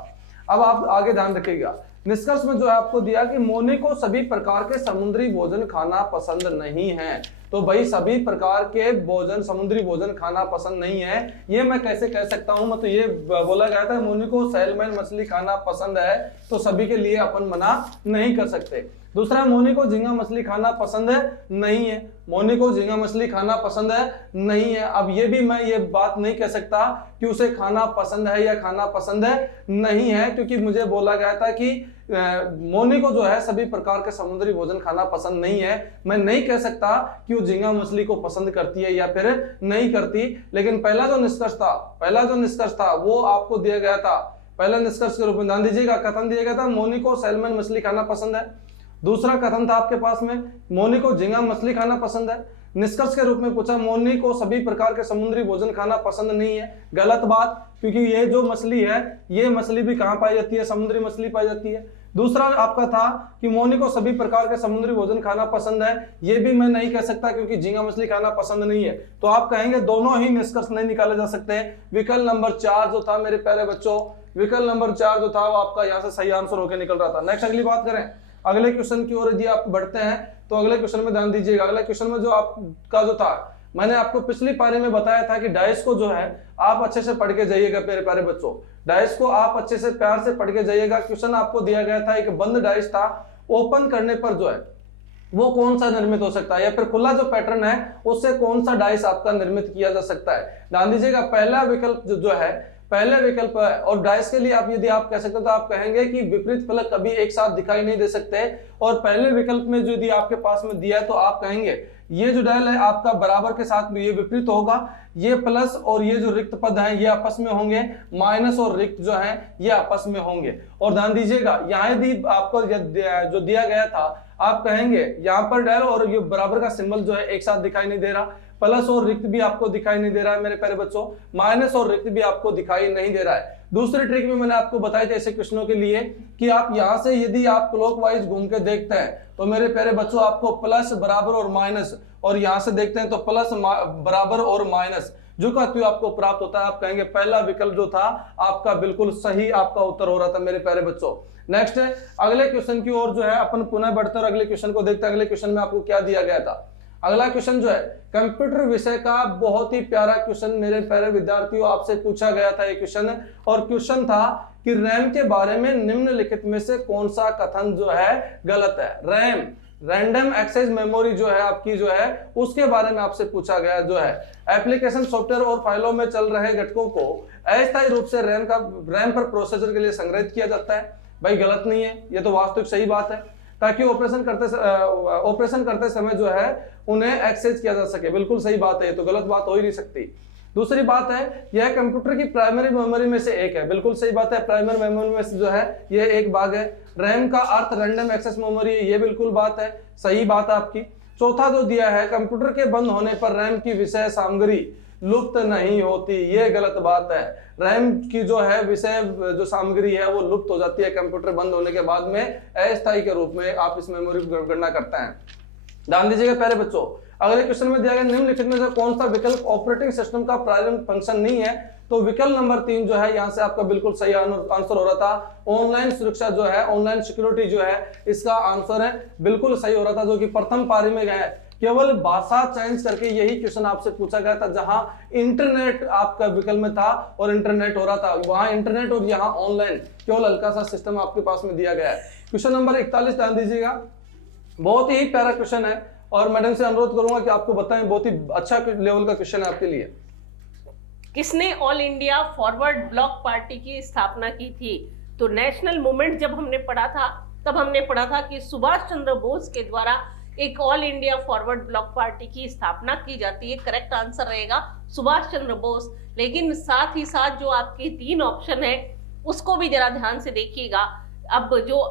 अब आप आगे ध्यान रखिएगा, निष्कर्ष में जो है आपको दिया कि मोनी को सभी प्रकार के समुद्री भोजन खाना पसंद नहीं है। तो भाई सभी प्रकार के भोजन, समुद्री भोजन खाना पसंद नहीं है, ये मैं कैसे कह सकता हूं? मतलब ये बोला गया था मोनी को सैलमैन मछली खाना पसंद है, तो सभी के लिए अपन मना नहीं कर सकते। दूसरा, मोनी को झींगा मछली खाना पसंद है नहीं है, मोनी को झींगा मछली खाना पसंद है नहीं है। अब ये भी मैं ये बात नहीं कह सकता कि उसे खाना पसंद है या खाना पसंद है नहीं है, क्योंकि मुझे बोला गया था कि मोनी को जो है सभी प्रकार के समुद्री भोजन खाना पसंद नहीं है। मैं नहीं कह सकता कि वो झींगा मछली को पसंद करती है या फिर नहीं करती, लेकिन पहला जो निष्कर्ष था वो आपको दिया गया था। पहला निष्कर्ष के रूप में ध्यान दीजिएगा, कथन दिया गया था मोनी को सैलमन मछली खाना पसंद है। दूसरा कथन था आपके पास में मोनी को झींगा मछली खाना पसंद है। निष्कर्ष के रूप में पूछा मोनी को सभी प्रकार के समुद्री भोजन खाना पसंद नहीं है। गलत बात, क्योंकि ये जो मछली है ये मछली भी कहां पाई जाती है? समुद्री मछली पाई जाती है। दूसरा आपका था कि मोनी को सभी प्रकार के समुद्री भोजन खाना पसंद है, ये भी मैं नहीं कह सकता क्योंकि झींगा मछली खाना पसंद नहीं है। तो आप कहेंगे दोनों ही निष्कर्ष नहीं निकाले जा सकते। विकल्प नंबर 4 जो था मेरे प्यारे बच्चों, विकल्प नंबर 4 जो था वो आपका यहाँ से सही आंसर होकर निकल रहा था। नेक्स्ट अगली बात करें, अगले क्वेश्चन की ओर यदि आप बढ़ते हैं तो अगले क्वेश्चन में ध्यान दीजिएगा। अगले क्वेश्चन में जो आपका जो था, मैंने आपको पिछली पारी में बताया था कि डाइस को जो है आप अच्छे से पढ़ के जाइएगा मेरे प्यारे बच्चों, डाइस को आप अच्छे से प्यार से पढ़ के जाइएगा। क्वेश्चन आपको दिया गया था, एक बंद डाइस था, ओपन करने पर जो है वो कौन सा निर्मित हो सकता है, या फिर खुला जो पैटर्न है उससे कौन सा डाइस आपका निर्मित किया जा सकता है। ध्यान दीजिएगा, पहला विकल्प जो है पहले विकल्प है, और डाइस के लिए आप यदि आप कह सकते हो तो आप कहेंगे कि विपरीत फलक कभी एक साथ दिखाई नहीं दे सकते। और पहले विकल्प में जो यदि आपके पास में दिया है तो आप कहेंगे ये जो डायल है आपका बराबर के साथ में ये विपरीत होगा, ये प्लस और ये जो रिक्त पद हैं ये आपस में होंगे, माइनस और रिक्त जो है ये आपस में होंगे। और ध्यान दीजिएगा यहाँ यदि आपको जो दिया गया था आप कहेंगे यहाँ पर डायल और ये बराबर का सिंबल जो है एक साथ दिखाई नहीं दे रहा, प्लस और रिक्त भी आपको दिखाई नहीं दे रहा है मेरे प्यारे बच्चों, माइनस और रिक्त भी आपको दिखाई नहीं दे रहा है। दूसरी ट्रिक में मैंने आपको बताई थी ऐसे क्वेश्चनों के लिए कि आप यहां से यदि आप क्लॉकवाइज घूम के देखते हैं तो मेरे प्यारे बच्चों आपको प्लस बराबर और माइनस, और यहां से देखते हैं तो प्लस बराबर और माइनस जो का त्यों आपको प्राप्त होता है। आप कहेंगे पहला विकल्प जो था आपका बिल्कुल सही आपका उत्तर हो रहा था मेरे प्यारे बच्चों। नेक्स्ट है अगले क्वेश्चन की ओर जो है अपन पुनः बढ़ते और अगले क्वेश्चन को देखते हैं। अगले क्वेश्चन में आपको क्या दिया गया था? अगला क्वेश्चन जो है कंप्यूटर विषय का बहुत ही प्यारा क्वेश्चन मेरे प्यारे विद्यार्थियों आपसे पूछा गया था ये क्वेश्चन, और क्वेश्चन था कि रैम के बारे में निम्नलिखित में से कौन सा कथन जो है गलत है। रैम, रैंडम एक्सेस मेमोरी जो है आपकी जो है उसके बारे में आपसे पूछा गया जो है एप्लीकेशन सॉफ्टवेयर और फाइलों में चल रहे घटकों को अस्थायी रूप से रैम पर प्रोसेसर के लिए संग्रहित किया जाता है। भाई गलत नहीं है, ये तो वास्तविक सही बात है, ताकि ऑपरेशन करते समय जो है उन्हें एक्सेस किया जा सके। बिल्कुल सही बात है, ये तो गलत बात हो ही नहीं सकती। दूसरी बात है, यह कंप्यूटर की प्राइमरी मेमोरी में से एक है। बिल्कुल सही बात है, प्राइमरी मेमोरी में से जो है यह एक भाग है। रैम का अर्थ रैंडम एक्सेस मेमोरी है, ये बिल्कुल बात है, सही बात है आपकी। चौथा जो दिया है, कंप्यूटर के बंद होने पर रैम की विषय सामग्री लुप्त नहीं होती, ये गलत बात है। रैम की जो है विषय जो सामग्री है वो लुप्त हो जाती है कंप्यूटर बंद होने के बाद में, अस्थायी के रूप में आप इस मेमोरी की गणना करते हैं। ध्यान दीजिएगा प्यारे बच्चों, अगले क्वेश्चन में दिया गया निम्नलिखित में से कौन सा विकल्प ऑपरेटिंग सिस्टम का प्राइमरी फंक्शन नहीं है? तो विकल्प नंबर 3 जो है यहाँ से आपका बिल्कुल सही आंसर हो रहा था। ऑनलाइन सुरक्षा जो है, ऑनलाइन सिक्योरिटी जो है, इसका आंसर है बिल्कुल सही हो रहा था, जो कि प्रथम पारी में गया है। केवल भाषा चेंज करके यही क्वेश्चन आपसे पूछा गया था, जहां इंटरनेट आपका विकल्प में था और इंटरनेट हो रहा था, वहां इंटरनेट और यहाँ ऑनलाइन, केवल हल्का सा सिस्टम आपके पास में दिया गया है। क्वेश्चन नंबर 41 ध्यान दीजिएगा, बहुत ही प्यारा क्वेश्चन है और मैडम से अनुरोध करूंगा कि आपको बताएं, बहुत ही अच्छा लेवल का क्वेश्चन है आपके लिए। किसने all India forward block party की स्थापना की थी? तो नेशनल मूवमेंट जब हमने पढ़ा था तब हमने पढ़ा था कि सुभाष चंद्र बोस के द्वारा एक all India forward block party की स्थापना की जाती है। करेक्ट आंसर रहेगा सुभाष चंद्र बोस। लेकिन साथ ही साथ जो आपके 3 ऑप्शन है उसको भी जरा ध्यान से देखिएगा। अब जो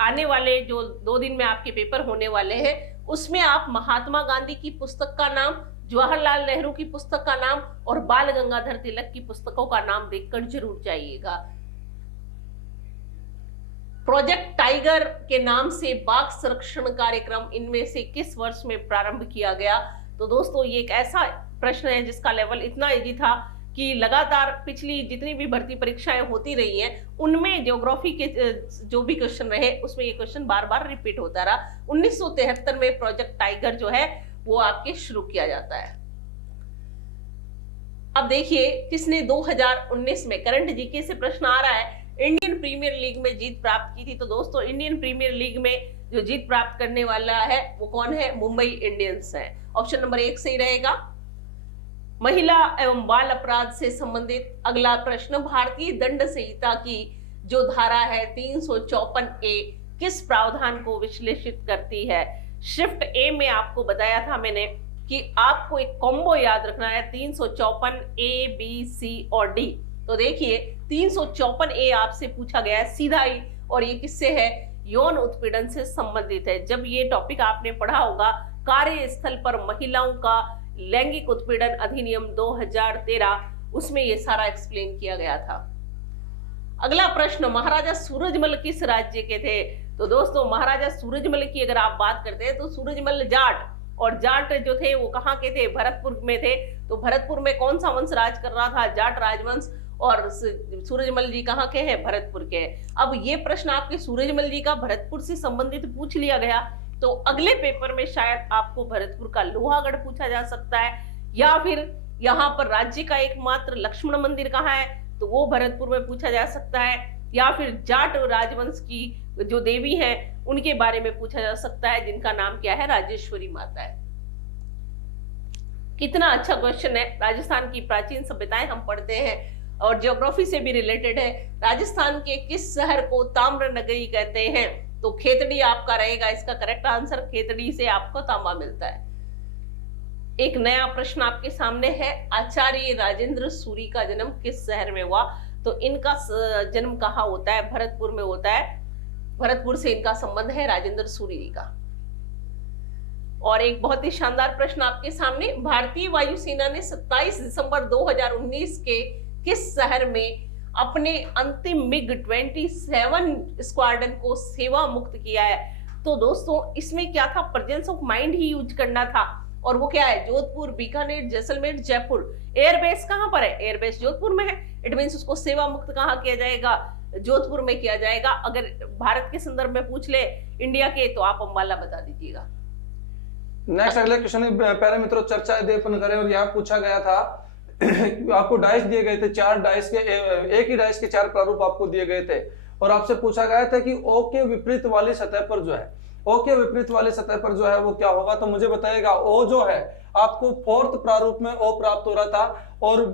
आने वाले जो 2 दिन में आपके पेपर होने वाले हैं उसमें आप महात्मा गांधी की पुस्तक का नाम, जवाहरलाल नेहरू की पुस्तक का नाम और बाल गंगाधर तिलक की पुस्तकों का नाम देखकर जरूर जाइएगा। प्रोजेक्ट टाइगर के नाम से बाघ संरक्षण कार्यक्रम इनमें से किस वर्ष में प्रारंभ किया गया? तो दोस्तों ये एक ऐसा प्रश्न है जिसका लेवल इतना इजी था कि लगातार पिछली जितनी भी भर्ती परीक्षाएं होती रही हैं उनमें ज्योग्राफी के जो भी क्वेश्चन रहे उसमें ये क्वेश्चन बार बार रिपीट होता रहा। 1973 में प्रोजेक्ट टाइगर जो है वो आपके शुरू किया जाता है। अब देखिए किसने 2019 में, करंट जीके से प्रश्न आ रहा है, इंडियन प्रीमियर लीग में जीत प्राप्त की थी। तो दोस्तों इंडियन प्रीमियर लीग में जो जीत प्राप्त करने वाला है वो कौन है? मुंबई इंडियंस है। ऑप्शन नंबर 1 सही रहेगा। महिला एवं बाल अपराध से संबंधित अगला प्रश्न, भारतीय दंड संहिता की जो धारा है 354A किस प्रावधान को विश्लेषित करती है? शिफ्ट ए में आपको बताया था मैंने कि आपको एक कॉम्बो याद रखना है, 354A B C और D। तो देखिए 354A आपसे पूछा गया है सीधा ही, और ये किससे है? यौन उत्पीड़न से संबंधित है। जब ये टॉपिक आपने पढ़ा होगा कार्यस्थल पर महिलाओं का लैंगिक उत्पीड़न अधिनियम 2013, उसमें ये सारा एक्सप्लेन किया गया था। अगला प्रश्न, महाराजा सूरजमल किस राज्य के थे? तो दोस्तों महाराजा सूरजमल की अगर आप बात करते हैं तो सूरजमल जाट, और जाट जो थे वो कहाँ के थे? भरतपुर में थे। तो भरतपुर में कौन सा वंश राज कर रहा था? जाट राजवंश। और सूरजमल जी कहाँ के हैं? भरतपुर के हैं। अब ये प्रश्न आपके सूरजमल जी का भरतपुर से संबंधित पूछ लिया गया, तो अगले पेपर में शायद आपको भरतपुर का लोहागढ़ पूछा जा सकता है, या फिर यहाँ पर राज्य का एकमात्र लक्ष्मण मंदिर कहाँ है तो वो भरतपुर में पूछा जा सकता है, या फिर जाट राजवंश की जो देवी है उनके बारे में पूछा जा सकता है जिनका नाम क्या है? राजेश्वरी माता है। कितना अच्छा क्वेश्चन है। राजस्थान की प्राचीन सभ्यताएं हम पढ़ते हैं और ज्योग्राफी से भी रिलेटेड है। राजस्थान के किस शहर को ताम्र नगरी कहते हैं? तो खेतड़ी आपका रहेगा इसका करेक्ट आंसर। खेतड़ी से आपको तांबा मिलता है। एक नया प्रश्न आपके सामने है, आचार्य राजेंद्र सूरी का जन्म किस शहर में हुआ? तो इनका जन्म कहाँ होता है? भरतपुर में होता है। भरतपुर से इनका संबंध है राजेंद्र सूरी जी का। और एक बहुत ही शानदार प्रश्न आपके सामने, भारतीय वायुसेना ने 27 दिसंबर 2019 के किस शहर में अपने अंतिम मिग 27 स्क्वाड्रन को सेवा मुक्त किया है? तो दोस्तों इसमें क्या था? Presence of mind he use करना था, और वो क्या है? जोधपुर, बीकानेर, जैसलमेर, जयपुर। एयरबेस कहाँ पर है? एयरबेस जोधपुर में है। इट मींस उसको सेवा मुक्त कहाँ किया जाएगा? जोधपुर में किया जाएगा। अगर भारत के संदर्भ में पूछ ले इंडिया के तो आप अंबाला बता दीजिएगा। नेक्स्ट अगले क्वेश्चन प्यारे मित्रों चर्चा अध्ययन करें, और यहाँ पूछा गया था आपको डाइस दिए गए थे, 4 डाइस के, एक ही डाइस के 4 प्रारूप आपको दिए गए थे, और आपसे पूछा गया था कि ओ के विपरीत वाली सतह पर जो है, ओ के विपरीत वाली सतह पर जो है वो क्या होगा? तो मुझे बताइएगा। ओ जो है आपको 4th प्रारूप में ओ प्राप्त हो रहा था, और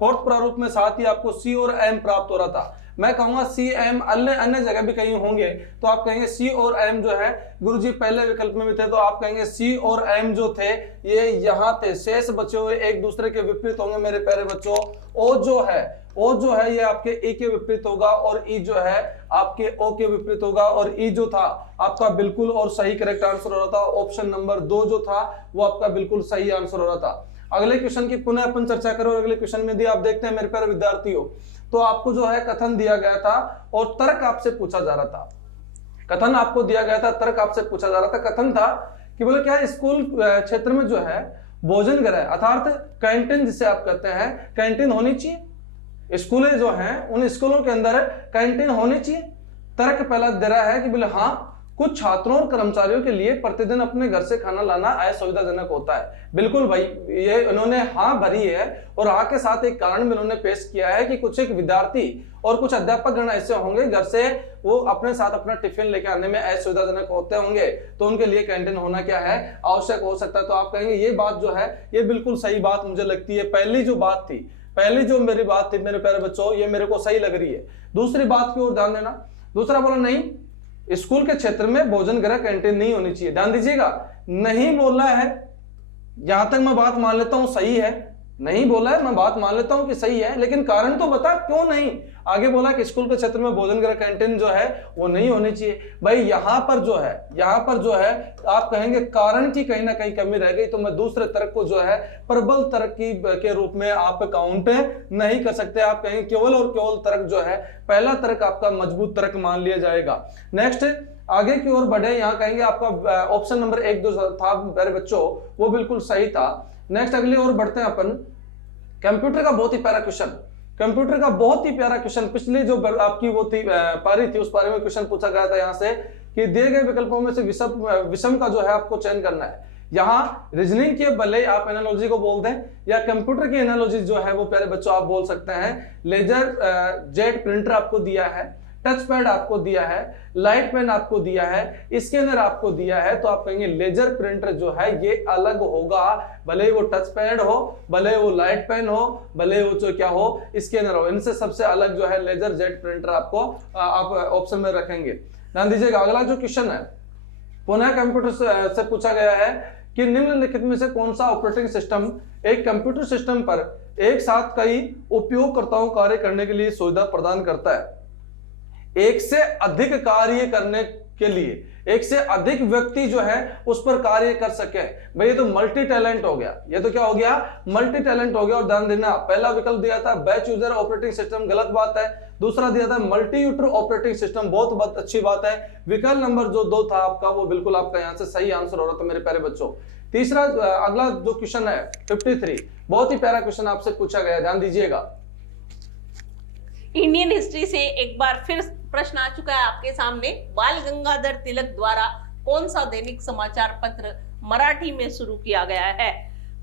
फोर्थ प्रारूप में साथ ही आपको सी और एम प्राप्त हो रहा था। मैं कहूंगा सी एम, अन्य अन्य जगह भी कहीं होंगे तो आप कहेंगे सी और एम जो है गुरुजी पहले विकल्प में भी थे, तो आप कहेंगे सी और एम जो थे ये यहाँ थे, शेष बचे हुए एक दूसरे के विपरीत होंगे मेरे प्यारे बच्चों। ओ जो है ये आपके ई के विपरीत होगा और ई जो है आपके ओ के विपरीत होगा, और ई जो था आपका बिल्कुल और सही करेक्ट आंसर हो रहा था। ऑप्शन नंबर 2 जो था वो आपका बिल्कुल सही आंसर हो रहा था। अगले क्वेश्चन की पुनः अपन चर्चा करें और अगले क्वेश्चन में भी आप देखते हैं मेरे प्यारे विद्यार्थियों, तो आपको जो है कथन दिया गया था और तर्क आपसे पूछा जा रहा था। कथन आपको दिया गया था, तर्क आपसे पूछा जा रहा था। कथन था कि बोले क्या स्कूल क्षेत्र में जो है भोजन गृह अर्थात कैंटीन जिसे आप कहते हैं कैंटीन होनी चाहिए। स्कूलें जो हैं उन स्कूलों के अंदर कैंटीन होनी चाहिए। तर्क पहला दे रहा है कि बोले हाँ, कुछ छात्रों और कर्मचारियों के लिए प्रतिदिन अपने घर से खाना लाना असुविधाजनक होता है। बिल्कुल भाई, ये इन्होंने हाँ भरी है और हाँ के साथ एक कारण भी इन्होंने पेश किया है कि कुछ एक विद्यार्थी और कुछ अध्यापक गण ऐसे होंगे घर से वो अपने साथ अपना टिफिन लेके आने में असुविधाजनक होते होंगे, तो उनके लिए कैंटीन होना क्या है, आवश्यक हो सकता है। तो आप कहेंगे ये बात जो है ये बिल्कुल सही बात मुझे लगती है। पहली जो बात थी, पहली जो मेरी बात थी मेरे प्यारे बच्चों, ये मेरे को सही लग रही है। दूसरी बात की ओर ध्यान देना। दूसरा बोला नहीं, स्कूल के क्षेत्र में भोजन गृह कैंटीन नहीं होनी चाहिए। ध्यान दीजिएगा, नहीं बोला है, यहां तक मैं बात मान लेता हूं सही है, नहीं बोला है मैं बात मान लेता हूं कि सही है, लेकिन कारण तो बता क्यों नहीं। आगे बोला कि स्कूल के क्षेत्र में भोजन गृह कैंटीन जो है वो नहीं होनी चाहिए। भाई यहां पर जो है आप कहेंगे कारण की कहीं ना कहीं कमी रह गई, तो मैं दूसरे तर्क को जो है प्रबल तर्क के रूप में आप काउंट नहीं कर सकते। आप कहेंगे केवल और केवल तर्क जो है पहला तर्क आपका मजबूत तर्क मान लिया जाएगा। नेक्स्ट आगे की ओर बढ़े, यहां कहेंगे आपका ऑप्शन नंबर 1 जो था मेरे बच्चों वो बिल्कुल सही था। नेक्स्ट अगली ओर बढ़ते हैं अपन। कंप्यूटर का बहुत ही प्यारा क्वेश्चन, कंप्यूटर का बहुत ही प्यारा क्वेश्चन, पिछली जो आपकी वो थी पारी थी उस पारी में क्वेश्चन पूछा गया था यहां से कि दिए गए विकल्पों में से विषम का जो है आपको चयन करना है। यहाँ रीजनिंग के भले आप एनालॉजी को बोल दें या कंप्यूटर की एनालॉजी जो है वो प्यारे बच्चों आप बोल सकते हैं। लेजर जेट प्रिंटर आपको दिया है, टच पैड आपको दिया है, लाइट पेन आपको दिया है, स्कैनर आपको दिया है, तो आप कहेंगे लेजर प्रिंटर जो है ये अलग होगा, भले वो टच पैड हो, भले वो लाइट पेन हो, भले वो जो क्या हो स्कैनर हो, इनसे सबसे अलग जो है लेजर जेट प्रिंटर आपको आप ऑप्शन में रखेंगे। ध्यान दीजिएगा अगला जो क्वेश्चन है पुनः कंप्यूटर से पूछा गया है कि निम्नलिखित में से कौन सा ऑपरेटिंग सिस्टम एक कंप्यूटर सिस्टम पर एक साथ कई उपयोगकर्ताओं कार्य करने के लिए सुविधा प्रदान करता है। एक से अधिक कार्य करने के लिए एक से अधिक व्यक्ति जो है उस पर कार्य कर सके। भाई ये तो मल्टी टैलेंट हो गया, ये तो क्या हो गया मल्टी टैलेंट हो गया। और ध्यान देना पहला विकल्प दिया था बैच यूजर ऑपरेटिंग सिस्टम, गलत बात है। दूसरा दिया था मल्टी यूजर ऑपरेटिंग सिस्टम, बहुत अच्छी बात है। विकल्प नंबर जो 2 था आपका वो बिल्कुल आपका यहां से सही आंसर हो रहा था मेरे प्यारे बच्चों। तीसरा अगला जो क्वेश्चन है 53, बहुत ही प्यारा क्वेश्चन आपसे पूछा गया, ध्यान दीजिएगा। इंडियन हिस्ट्री से एक बार फिर प्रश्न आ चुका है आपके सामने। बाल गंगाधर तिलक द्वारा कौन सा दैनिक समाचार पत्र मराठी में शुरू किया गया है?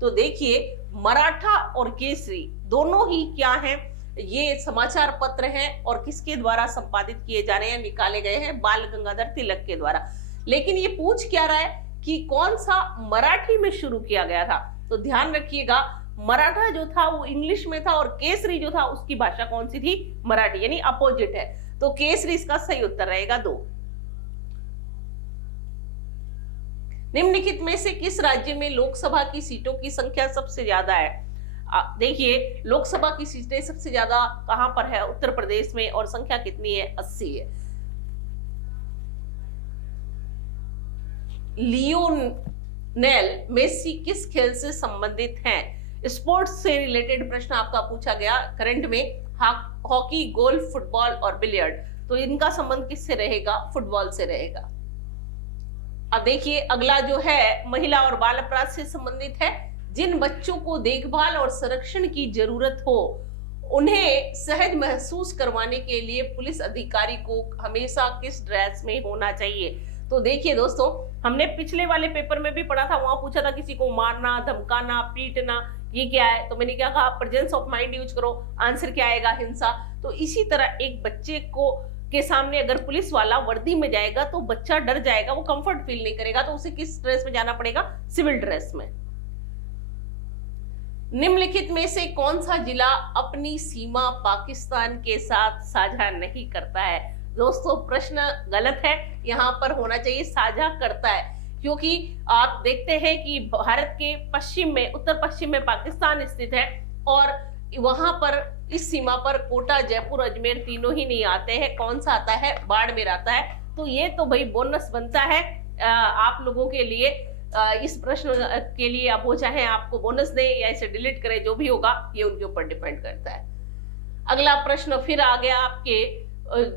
तो देखिए मराठा और केसरी दोनों ही क्या हैं, ये समाचार पत्र हैं और किसके द्वारा संपादित किए जा रहे हैं, निकाले गए हैं बाल गंगाधर तिलक के द्वारा। लेकिन ये पूछ क्या रहा है कि कौन सा मराठी में शुरू किया गया था? तो ध्यान रखिएगा मराठा जो था वो इंग्लिश में था और केसरी जो था उसकी भाषा कौन सी थी, मराठी, यानी अपोजिट है। तो केसरी इसका सही उत्तर रहेगा 2। निम्नलिखित में से किस राज्य में लोकसभा की सीटों की संख्या सबसे ज्यादा है? देखिए लोकसभा की सीटें सबसे ज्यादा कहां पर है, उत्तर प्रदेश में, और संख्या कितनी है, 80 है। लियोनेल मेसी किस खेल से संबंधित हैं? स्पोर्ट्स से रिलेटेड प्रश्न आपका पूछा गया करंट में, हॉकी, गोल्फ, फुटबॉल और बिलियर्ड। तो इनका संबंध किससे रहेगा, फुटबॉल से रहेगा। अब देखिए अगला जो है महिला और बाल अपराध से संबंधित है। जिन बच्चों को देखभाल और संरक्षण की जरूरत हो उन्हें सहज महसूस करवाने के लिए पुलिस अधिकारी को हमेशा किस ड्रेस में होना चाहिए? तो देखिए दोस्तों, हमने पिछले वाले पेपर में भी पढ़ा था, वहां पूछा था किसी को मारना, धमकाना, पीटना, ये क्या है? तो मैंने क्या कहा, प्रेजेंस ऑफ माइंड यूज करो। आंसर क्या आएगा, हिंसा। तो इसी तरह एक बच्चे को के सामने अगर पुलिस वाला वर्दी में जाएगा तो बच्चा डर जाएगा, वो कंफर्ट फील नहीं करेगा, तो उसे किस ड्रेस में जाना पड़ेगा, सिविल ड्रेस में। निम्नलिखित में से कौन सा जिला अपनी सीमा पाकिस्तान के साथ साझा नहीं करता है? दोस्तों प्रश्न गलत है, यहाँ पर होना चाहिए साझा करता है, क्योंकि आप देखते हैं कि भारत के पश्चिम में, उत्तर पश्चिम में पाकिस्तान स्थित है और वहां पर इस सीमा पर कोटा, जयपुर, अजमेर तीनों ही नहीं आते हैं। कौन सा आता है? बाड़मेर आता है। तो ये तो भाई बोनस बनता है आप लोगों के लिए। इस प्रश्न के लिए अब वो चाहे आपको बोनस दे या इसे डिलीट करे, जो भी होगा ये उनके ऊपर डिपेंड करता है। अगला प्रश्न फिर आ गया आपके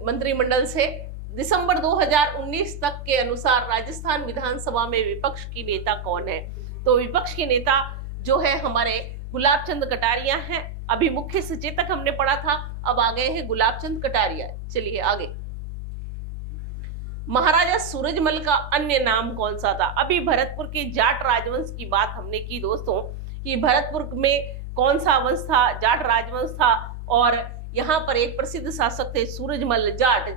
मंत्रिमंडल से। दिसंबर 2019 तक के अनुसार राजस्थान विधानसभा में विपक्ष की नेता कौन है? तो विपक्ष के नेता जो है हमारे गुलाब चंद कटारिया हैं। अभी मुख्य सचेतक हमने पढ़ा था, अब आ गए हैं गुलाब चंद कटारिया। चलिए आगे। महाराजा सूरजमल का अन्य नाम कौन सा था? अभी भरतपुर के जाट राजवंश की बात हमने की दोस्तों, कि भरतपुर में कौन सा वंश था? जाट राजवंश था। और यहाँ पर एक प्रसिद्ध शासक थे सूरजमल जाट।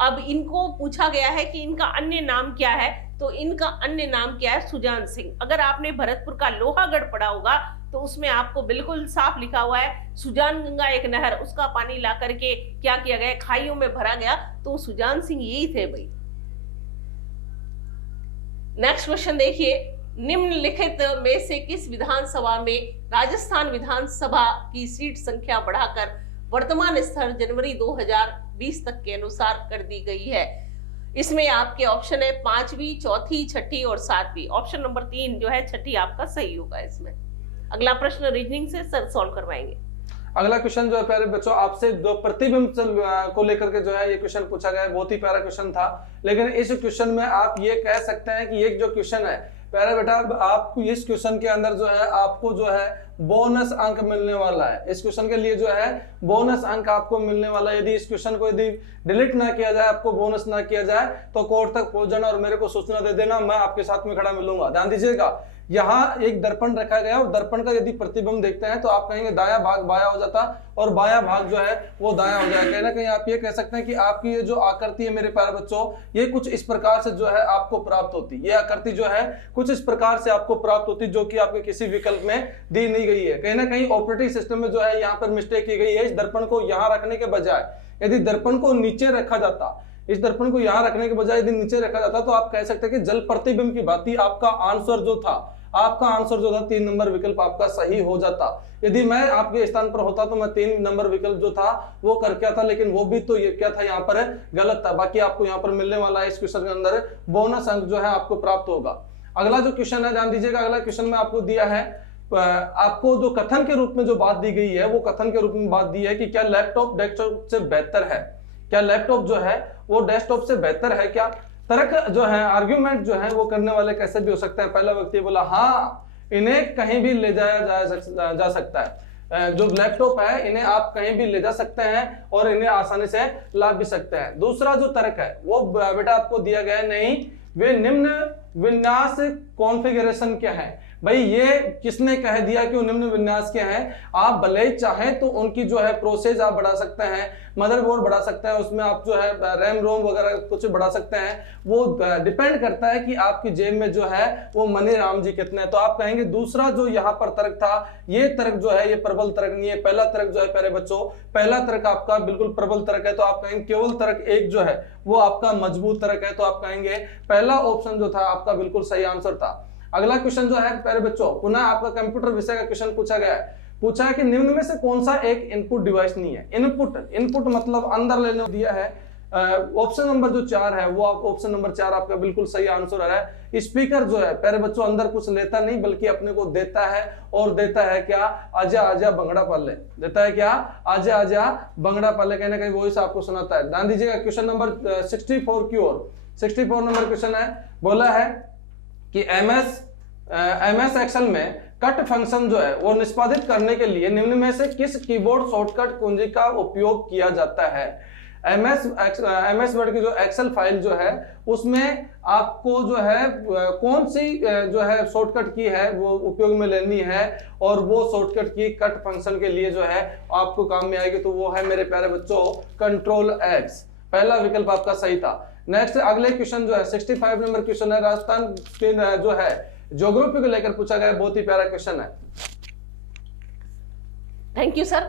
अब इनको पूछा गया है कि इनका अन्य नाम क्या है, तो इनका अन्य नाम क्या है? सुजान सिंह। अगर आपने भरतपुर का लोहागढ़ पढ़ा होगा तो उसमें आपको बिल्कुल साफ लिखा हुआ है, सुजान गंगा एक नहर, उसका पानी ला करके क्या किया गया? खाइयों में भरा गया। तो सुजान सिंह यही थे भाई। नेक्स्ट क्वेश्चन देखिए, निम्नलिखित में से किस विधानसभा में राजस्थान विधानसभा की सीट संख्या बढ़ाकर वर्तमान स्तर जनवरी 2020 तक के अनुसार कर दी गई है? इसमें आपके ऑप्शन है 5वीं, 4थी, 6ठी और 7वीं। ऑप्शन नंबर 3 जो है 6ठी आपका सही होगा इसमें। अगला प्रश्न रीजनिंग से सर सॉल्व करवाएंगे। अगला क्वेश्चन जो है प्यारे बच्चों आपसे दो प्रतिबिंब को लेकर के जो है ये क्वेश्चन पूछा गया है। बहुत ही प्यारा क्वेश्चन था, लेकिन इस क्वेश्चन में आप ये कह सकते हैं कि एक जो क्वेश्चन है प्यारे बेटा, आपको इस क्वेश्चन के अंदर जो है आपको जो है बोनस अंक मिलने वाला है। इस क्वेश्चन के लिए जो है बोनस अंक आपको मिलने वाला है। यदि इस क्वेश्चन को यदि डिलीट ना किया जाए, आपको बोनस ना किया जाए, तो कोर्ट तक पहुंच जाना और मेरे को सूचना दे देना, मैं आपके साथ में खड़ा मिलूंगा। ध्यान दीजिएगा, यहाँ एक दर्पण रखा गया और दर्पण का यदि प्रतिबिंब देखते हैं तो आप कहेंगे दाया भाग बाया हो जाता और बाया भाग जो है वो दाया हो जाए। कहीं ना कहीं आप ये कह सकते हैं कि आपकी ये जो आकृति है मेरे प्यारे बच्चों, ये कुछ इस प्रकार से जो है आपको प्राप्त होती, ये आकृति जो है कुछ इस प्रकार से आपको प्राप्त होती, जो कि आपके किसी विकल्प में दी नहीं गई है। कहीं ना कहीं ऑपरेटिंग सिस्टम में जो है यहाँ पर मिस्टेक की गई है। इस दर्पण को यहाँ रखने के बजाय यदि दर्पण को नीचे रखा जाता, इस दर्पण को यहाँ रखने के बजाय यदि नीचे रखा जाता, तो आप कह सकते हैं कि जल प्रतिबिंब की भांति आपका आंसर जो था, आपका आंसर जो था 3 नंबर विकल्प आपका सही हो जाता। यदि मैं आपके स्थान पर होता तो मैं 3 नंबर विकल्प जो था वो कर क्या था, लेकिन वो भी तो ये क्या था यहाँ पर गलत था। बाकी आपको यहाँ पर मिलने वाला है इस क्वेश्चन के अंदर बोनस अंक जो है आपको प्राप्त होगा। अगला जो क्वेश्चन है ध्यान दीजिएगा, अगला क्वेश्चन में आपको दिया है, आपको जो कथन के रूप में जो बात दी गई है वो कथन के रूप में बात दी है कि क्या लैपटॉप डेस्कटॉप से बेहतर है? क्या लैपटॉप जो है वो डेस्कटॉप से बेहतर है क्या? तर्क जो है, आर्ग्यूमेंट जो है वो करने वाले कैसे भी हो सकते हैं। पहला व्यक्ति बोला हाँ, इन्हें कहीं भी ले जाया जा सकता है। जो लैपटॉप है इन्हें आप कहीं भी ले जा सकते हैं और इन्हें आसानी से ला भी सकते हैं। दूसरा जो तर्क है वो बेटा आपको दिया गया है, नहीं वे निम्न विन्यास कॉन्फ़िगरेशन क्या है। भाई ये किसने कह दिया कि वो निम्न विन्यास क्या है? आप भले ही चाहें तो उनकी जो है प्रोसेस आप बढ़ा सकते हैं, मदरबोर्ड बढ़ा सकते हैं, उसमें आप जो है रैम रोम वगैरह कुछ बढ़ा सकते हैं। वो डिपेंड करता है कि आपकी जेब में जो है वो मनी राम जी कितने हैं। तो आप कहेंगे दूसरा जो यहाँ पर तर्क था, ये तर्क जो है ये प्रबल तर्क नहीं है। पहला तर्क जो है प्यारे बच्चों, पहला तर्क आपका बिल्कुल प्रबल तर्क है। तो आप कहेंगे केवल तर्क एक जो है वो आपका मजबूत तर्क है। तो आप कहेंगे पहला ऑप्शन जो था आपका बिल्कुल सही आंसर था। अगला क्वेश्चन जो है प्यारे बच्चों, पुनः आपका कंप्यूटर विषय का क्वेश्चन पूछा गया है। पूछा है कि निम्न में से कौन सा एक इनपुट डिवाइस नहीं है? इनपुट मतलब अंदर लेने दिया है। ऑप्शन नंबर जो 4 है वो ऑप्शन नंबर 4 आपका बिल्कुल सही आंसर है। स्पीकर जो है प्यारे बच्चों अंदर कुछ लेता नहीं बल्कि अपने को देता है, और देता है क्या? आजा आजा भंगड़ा पाले। देता है क्या? आजा आजा भंगड़ा पाले। कहीं ना कहीं वॉइस आपको सुनाता है। ध्यान दीजिएगा, क्वेश्चन नंबर 64 की ओर 64 नंबर क्वेश्चन है। बोला है कि एमएस एक्सेल में कट फंक्शन जो है वो निष्पादित करने के लिए निम्न में से किस कीबोर्ड शॉर्टकट कुंजी का उपयोग किया जाता है? एमएस वर्ड की जो एक्सेल फाइल जो है उसमें आपको जो है कौन सी जो है शॉर्टकट की है वो उपयोग में लेनी है, और वो शॉर्टकट की कट फंक्शन के लिए जो है आपको काम में आएगी। तो वो है मेरे प्यारे बच्चों कंट्रोल एक्स। पहला विकल्प आपका सही था। नेक्स्ट अगले क्वेश्चन जो है 65 नंबर क्वेश्चन है, राजस्थान के जो है ज्योग्राफी को लेकर पूछा गया। बहुत ही प्यारा क्वेश्चन है। Thank you sir.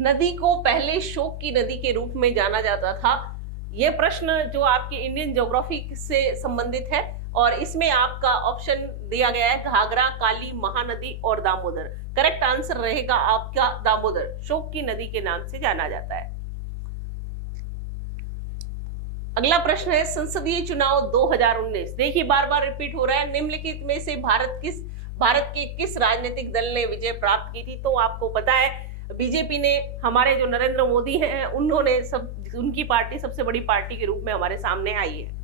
नदी को पहले शोक की नदी के रूप में जाना जाता था। ये प्रश्न जो आपकी इंडियन ज्योग्राफी से संबंधित है और इसमें आपका ऑप्शन दिया गया है घाघरा, काली, महानदी और दामोदर। करेक्ट आंसर रहेगा आपका दामोदर, शोक की नदी के नाम से जाना जाता है। अगला प्रश्न है संसदीय चुनाव 2019। देखिए बार बार रिपीट हो रहा है, निम्नलिखित में से भारत के किस राजनीतिक दल ने विजय प्राप्त की थी? तो आपको पता है बीजेपी ने, हमारे जो नरेंद्र मोदी हैं उन्होंने उनकी पार्टी सबसे बड़ी पार्टी के रूप में हमारे सामने आई है।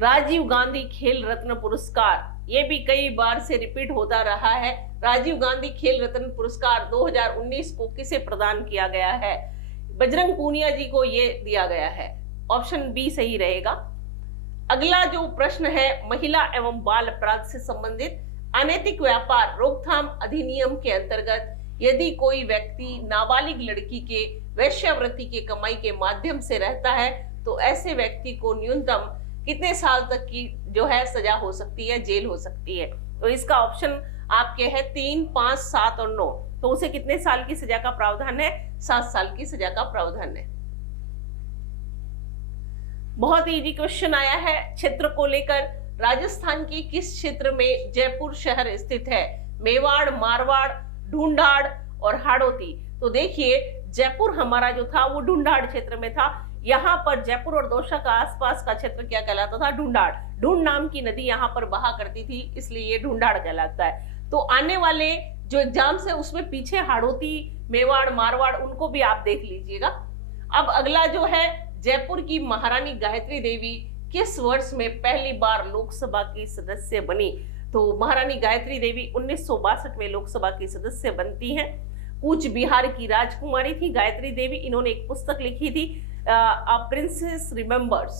राजीव गांधी खेल रत्न पुरस्कार, ये भी कई बार से रिपीट होता रहा है। राजीव गांधी खेल रत्न पुरस्कार 2019 को किसे प्रदान किया गया है? बजरंग पूनिया जी को ये दिया गया है। ऑप्शन बी सही रहेगा। अगला जो प्रश्न है महिला एवं बाल अपराध से संबंधित, अनैतिक व्यापार रोकथाम अधिनियम के अंतर्गत यदि कोई व्यक्ति नाबालिग लड़की के वेश्यावृत्ति के कमाई के माध्यम से रहता है तो ऐसे व्यक्ति को न्यूनतम कितने साल तक की जो है सजा हो सकती है, जेल हो सकती है? तो इसका ऑप्शन आपके है 3, 5, 7 और 9। तो उसे कितने साल की सजा का प्रावधान है? 7 साल की सजा का प्रावधान है। बहुत इजी क्वेश्चन आया है क्षेत्र को लेकर। राजस्थान के किस क्षेत्र में जयपुर शहर स्थित है? मेवाड़, मारवाड़, ढूंढाड़ और हाड़ौती। तो देखिए जयपुर हमारा जो था वो ढूंढाड़ क्षेत्र में था। यहाँ पर जयपुर और दौसा का आसपास का क्षेत्र क्या कहलाता था? ढूंढाड़। ढूंढ नाम की नदी यहाँ पर बहा करती थी, इसलिए ये ढूंढाड़ कहलाता है। तो आने वाले जो एग्जाम्स है उसमें पीछे हाड़ौती, मेवाड़, मारवाड़ उनको भी आप देख लीजिएगा। अब अगला जो है जयपुर की महारानी गायत्री देवी किस वर्ष में पहली बार लोकसभा की सदस्य बनी? तो महारानी गायत्री देवी 1962 में लोकसभा की सदस्य बनती हैं। कूच बिहार की राजकुमारी थी गायत्री देवी। इन्होंने एक पुस्तक लिखी थी अ प्रिंसेस रिमेम्बर्स।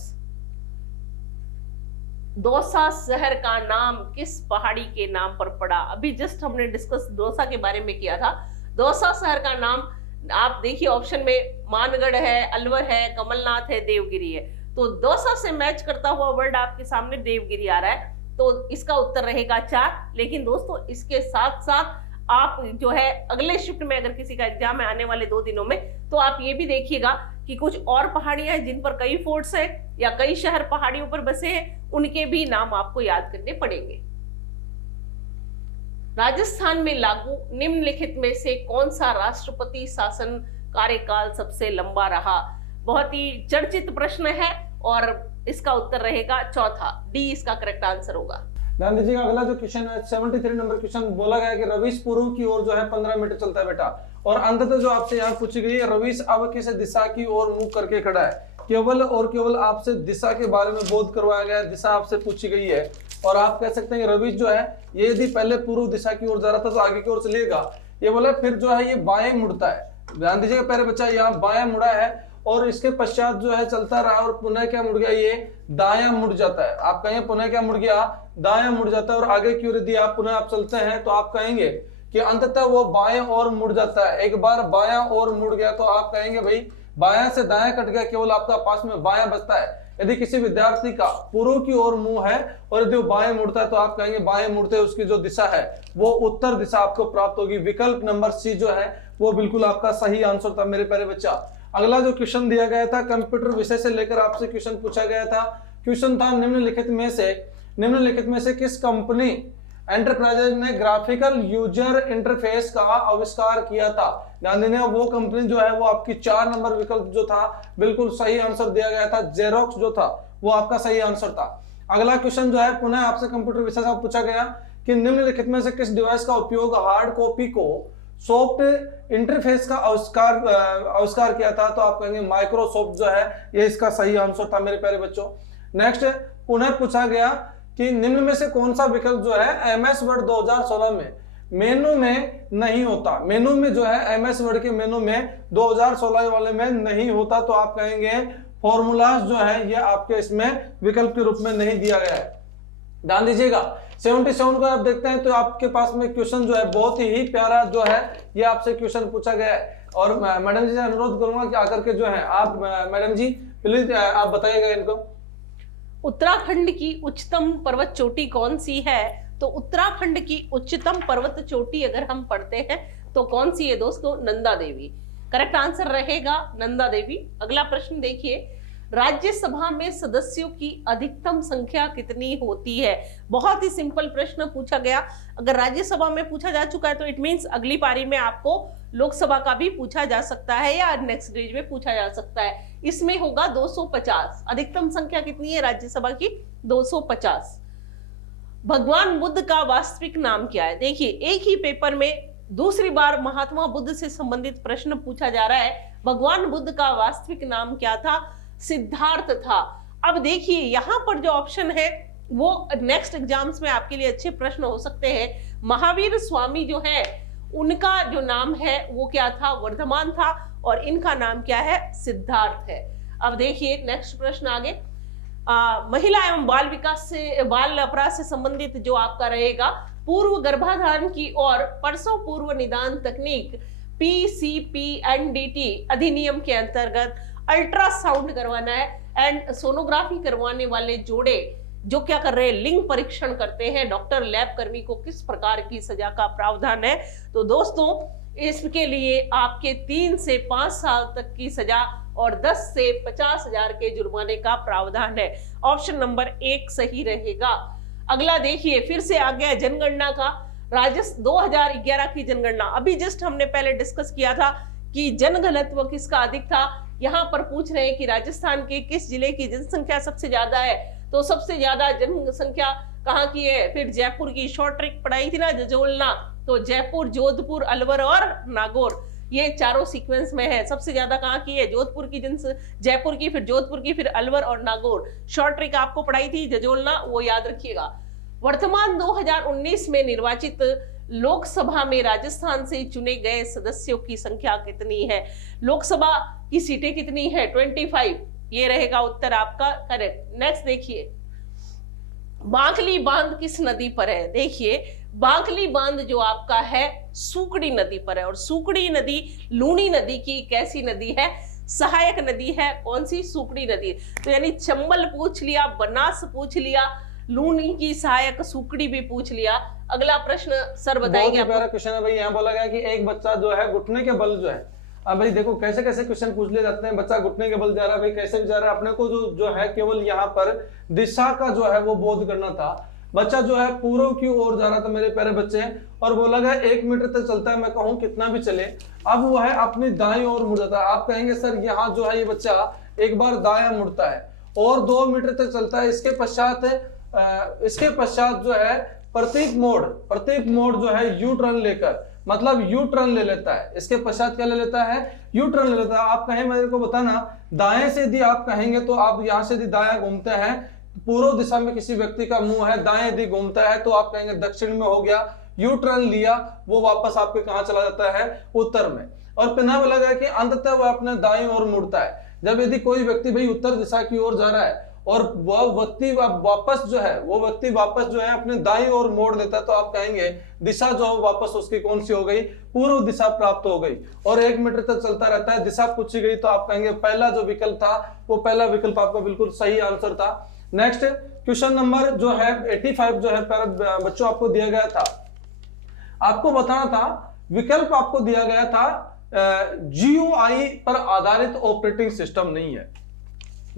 दौसा शहर का नाम किस पहाड़ी के नाम पर पड़ा? अभी जस्ट हमने डिस्कस दौसा के बारे में किया था। दौसा शहर का नाम आप देखिए ऑप्शन में मानगढ़ है, अलवर है, कमलनाथ है, देवगिरी है। तो दौसा से मैच करता हुआ वर्ड आपके सामने देवगिरी आ रहा है, तो इसका उत्तर रहेगा 4। लेकिन दोस्तों इसके साथ साथ आप जो है अगले शिफ्ट में अगर किसी का एग्जाम है आने वाले 2 दिनों में, तो आप ये भी देखिएगा कि कुछ और पहाड़ियां हैं जिन पर कई फोर्ट्स है या कई शहर पहाड़ियों पर बसे हैं, उनके भी नाम आपको याद करने पड़ेंगे। राजस्थान में लागू निम्नलिखित में से कौन सा राष्ट्रपति शासन कार्यकाल सबसे लंबा रहा? बहुत ही चर्चित प्रश्न है और इसका उत्तर रहेगा चौथा, डी इसका करेक्ट आंसर होगा। ध्यान दीजिएगा अगला जो क्वेश्चन है 73 नंबर क्वेश्चन बोला गया कि रवीश पूर्व की ओर जो है 15 मीटर चलता है बेटा, और अंततः जो आपसे यहाँ पूछी गई है रवीश अब किस दिशा की ओर मुंह करके खड़ा है? केवल और केवल आपसे दिशा के बारे में बोध करवाया गया, दिशा आपसे पूछी गई है। और आप कह सकते हैं कि रवीश जो है ये यदि पहले पूर्व दिशा की ओर जा रहा था तो आगे की ओर चलेगा, ये बोले फिर जो है ये बाएं मुड़ता है। ध्यान दीजिएगा प्यारे बच्चा, यहाँ बाएं मुड़ा है और इसके पश्चात जो है चलता रहा और पुनः क्या मुड़ गया, ये दायां मुड़ जाता है। आप कहेंगे पुनः क्या मुड़ गया, दायां मुड़ जाता है। और आगे की ओर यदि आप पुनः आप चलते हैं तो आप कहेंगे कि अंततः वो बाएं और मुड़ जाता है। एक बार बायां और मुड़ गया तो आप कहेंगे भाई बायां से दायां कट गया, केवल आपका पास में बायां बचता है। यदि किसी विद्यार्थी का पूर्व की ओर मुंह है और यदि वो बाएं मुड़ता है तो आप कहेंगे बाएं मुड़ते उसकी जो दिशा है वो उत्तर दिशा आपको प्राप्त होगी। विकल्प नंबर सी जो है वो बिल्कुल आपका सही आंसर था मेरे प्यारे बच्चा। अगला जो क्वेश्चन दिया गया था कंप्यूटर विषय से लेकर आपसे क्वेश्चन पूछा गया था। क्वेश्चन था निम्नलिखित में से किस कंपनी एंटरप्राइजेज ने ग्राफिकल यूजर इंटरफेस का आविष्कार किया था? ध्यान देना वो कंपनी जो है वो आपकी 4 नंबर विकल्प जो था बिल्कुल सही आंसर दिया गया था। जेरोक्स जो था वो आपका सही आंसर था। अगला क्वेश्चन जो है पुनः आपसे कंप्यूटर विषय से पूछा गया कि निम्नलिखित में से किस डिवाइस का उपयोग हार्ड कॉपी को सॉफ्ट इंटरफेस का आविष्कार किया था? तो आप कहेंगे माइक्रोसॉफ्ट जो है ये इसका सही आंसर था मेरे प्यारे बच्चों। नेक्स्ट पुनः पूछा गया कि निम्न में से कौन सा विकल्प जो है एमएस वर्ड 2016 में मेनू में नहीं होता? मेनू में जो है एमएस वर्ड के मेनू में 2016 वाले में नहीं होता। तो आप कहेंगे फॉर्मूलाज जो है ये आपके इसमें विकल्प के रूप में नहीं दिया गया है। ध्यान दीजिएगा 77 को आप देखते हैं तो आपके पास में क्वेश्चन जो है बहुत ही प्यारा जो है ये आपसे क्वेश्चन पूछा गया है। और मैडम जी से अनुरोध करूंगा कि आकर के जो है आप मैडम जी प्लीज आप बताइएगा इनको। उत्तराखंड की उच्चतम पर्वत चोटी कौन सी है? तो उत्तराखंड की उच्चतम पर्वत चोटी अगर हम पढ़ते हैं तो कौन सी है दोस्तों? नंदा देवी। करेक्ट आंसर रहेगा नंदा देवी। अगला प्रश्न देखिए, राज्यसभा में सदस्यों की अधिकतम संख्या कितनी होती है? बहुत ही सिंपल प्रश्न पूछा गया। अगर राज्यसभा में पूछा जा चुका है तो इट मींस अगली पारी में आपको लोकसभा का भी पूछा जा सकता है या नेक्स्ट स्टेज में पूछा जा सकता है। इसमें होगा 250। अधिकतम संख्या कितनी है राज्यसभा की? 250। भगवान बुद्ध का वास्तविक नाम क्या है? देखिए, एक ही पेपर में दूसरी बार महात्मा बुद्ध से संबंधित प्रश्न पूछा जा रहा है। भगवान बुद्ध का वास्तविक नाम क्या था? सिद्धार्थ था। अब देखिए, यहां पर जो ऑप्शन है वो नेक्स्ट एग्जाम्स में आपके लिए अच्छे प्रश्न हो सकते हैं। महावीर स्वामी जो है उनका जो नाम है वो क्या था? वर्धमान था। और इनका नाम क्या है? सिद्धार्थ है। अब देखिए नेक्स्ट प्रश्न आगे, महिला एवं बाल विकास से, बाल अपराध से संबंधित जो आपका रहेगा, पूर्व गर्भाधान की और प्रसव पूर्व निदान तकनीक PCPNDT अधिनियम के अंतर्गत अल्ट्रासाउंड करवाना है एंड सोनोग्राफी करवाने वाले जोड़े जो क्या कर रहे हैं? लिंग परीक्षण करते हैं, डॉक्टर लैब कर्मी को किस प्रकार की सजा का प्रावधान है? तो दोस्तों इसके लिए आपके 3 से 5 साल तक की सजा और 10 से 50,000 के जुर्माने का प्रावधान है। ऑप्शन नंबर 1 सही रहेगा। अगला देखिए, फिर से आ गया जनगणना का। 2011 की जनगणना अभी जस्ट हमने पहले डिस्कस किया था कि जनघनत्व किसका अधिक था। यहाँ पर पूछ रहे हैं कि राजस्थान के किस जिले की जनसंख्या सबसे ज्यादा है? तो सबसे ज्यादा जनसंख्या कहाँ की है? फिर जयपुर की। शॉर्ट ट्रिक पढ़ाई थी ना जजोलना, तो जयपुर, जोधपुर, अलवर और नागौर, ये चारों सीक्वेंस में है। सबसे ज्यादा कहाँ की है? जोधपुर की जयपुर की, फिर जोधपुर की, फिर अलवर और नागौर। शॉर्ट ट्रिक आपको पढ़ाई थी जजोलना, वो याद रखिएगा। वर्तमान 2019 में निर्वाचित लोकसभा में राजस्थान से चुने गए सदस्यों की संख्या कितनी है? लोकसभा की सीटें कितनी है? 25। ये रहेगा उत्तर आपका करेक्ट। नेक्स्ट देखिए, बांकली बांध किस नदी पर है? देखिए, बांकली बांध जो आपका है सूकड़ी नदी पर है। और सूकड़ी नदी लूनी नदी की कैसी नदी है? सहायक नदी है। कौन सी? सूकड़ी नदी। तो यानी चंबल पूछ लिया, बनास पूछ लिया, लूनी की सहायक सूकड़ी भी पूछ लिया। अगला प्रश्न सर बताएंगे। बहुत प्यारा क्वेश्चन है भाई। यहाँ बोला गया कि एक बच्चा जो है घुटने के बल जो है, अब भाई देखो कैसे कैसे क्वेश्चन पूछ ले जाते हैं। बच्चा घुटने के बल जा रहा है, भाई कैसे जा रहा है? अपने को जो है केवल यहाँ पर दिशा का जो है वो बोध करना था। बच्चा जो है पूर्व की ओर जा रहा था मेरे प्यारे बच्चे, और बोला गया 1 मीटर तक चलता है। मैं कहूँ कितना भी चले, अब वो है अपनी दाईं ओर मुड़ जाता है। आप कहेंगे सर यहाँ जो है ये बच्चा एक बार दायां मुड़ता है और 2 मीटर तक चलता है। इसके पश्चात जो है प्रतीक मोड़ जो है यू टर्न लेकर, मतलब यू टर्न ले लेता है। इसके पश्चात क्या ले लेता है? यू टर्न ले लेता है। आप कहें मेरे को बताना, दाएं से यदि आप कहेंगे तो आप यहाँ से यदि दायां घूमते हैं, पूर्व दिशा में किसी व्यक्ति का मुंह है, दाएं यदि घूमता है तो आप कहेंगे दक्षिण में हो गया। यू टर्न लिया, वो वापस आपके कहां चला जाता है? उत्तर में। और पुनः बोला गया कि अंततः वह अपने दाएं ओर मुड़ता है। जब यदि कोई व्यक्ति भाई उत्तर दिशा की ओर जा रहा है और वह व्यक्ति वापस जो है अपने दाईं ओर मोड़ लेता है, तो आप कहेंगे दिशा जो वापस उसकी कौन सी हो गई? पूर्व दिशा प्राप्त हो गई। और 1 मीटर तक चलता रहता है, दिशा पूछी गई तो आप कहेंगे पहला जो विकल्प था वो पहला विकल्प आपका बिल्कुल सही आंसर था। नेक्स्ट क्वेश्चन नंबर जो है 85 जो है बच्चों आपको दिया गया था, आपको बताना था, विकल्प आपको दिया गया था GUI पर आधारित ऑपरेटिंग सिस्टम नहीं है।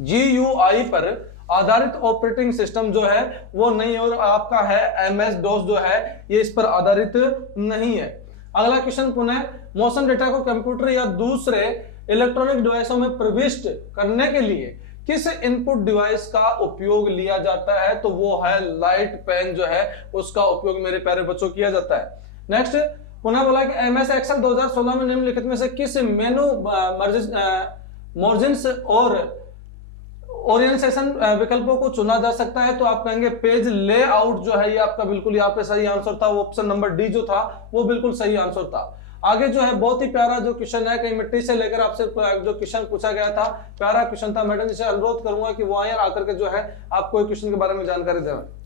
GUI पर आधारित ऑपरेटिंग सिस्टम जो है वो नहीं है, और आपका है MS-DOS जो है ये इस पर आधारित नहीं है। अगला क्वेश्चन पुनः, मोशन डेटा को कंप्यूटर या दूसरे इलेक्ट्रॉनिक डिवाइसों में प्रविष्ट करने के लिए किस इनपुट डिवाइस का उपयोग लिया जाता है? तो वो है लाइट पेन जो है उसका उपयोग मेरे प्यारे बच्चों किया जाता है। नेक्स्ट पुनः बोला कि MS Excel 2016 में निम्नलिखित में से किस मेनू मार्जिन्स और ओरिएंटेशन विकल्पों को चुना जा सकता है? तो आप कहेंगे पेज लेआउट जो है ये आपका बिल्कुल यहाँ पे सही आंसर था। वो ऑप्शन नंबर डी जो था वो बिल्कुल सही आंसर था। आगे जो है बहुत ही प्यारा जो क्वेश्चन है, कहीं मिट्टी से लेकर आपसे जो क्वेश्चन पूछा गया था, प्यारा क्वेश्चन था। मैडम जी से अनुरोध करूंगा कि वो आए आकर के जो है आपको क्वेश्चन के बारे में जानकारी दें।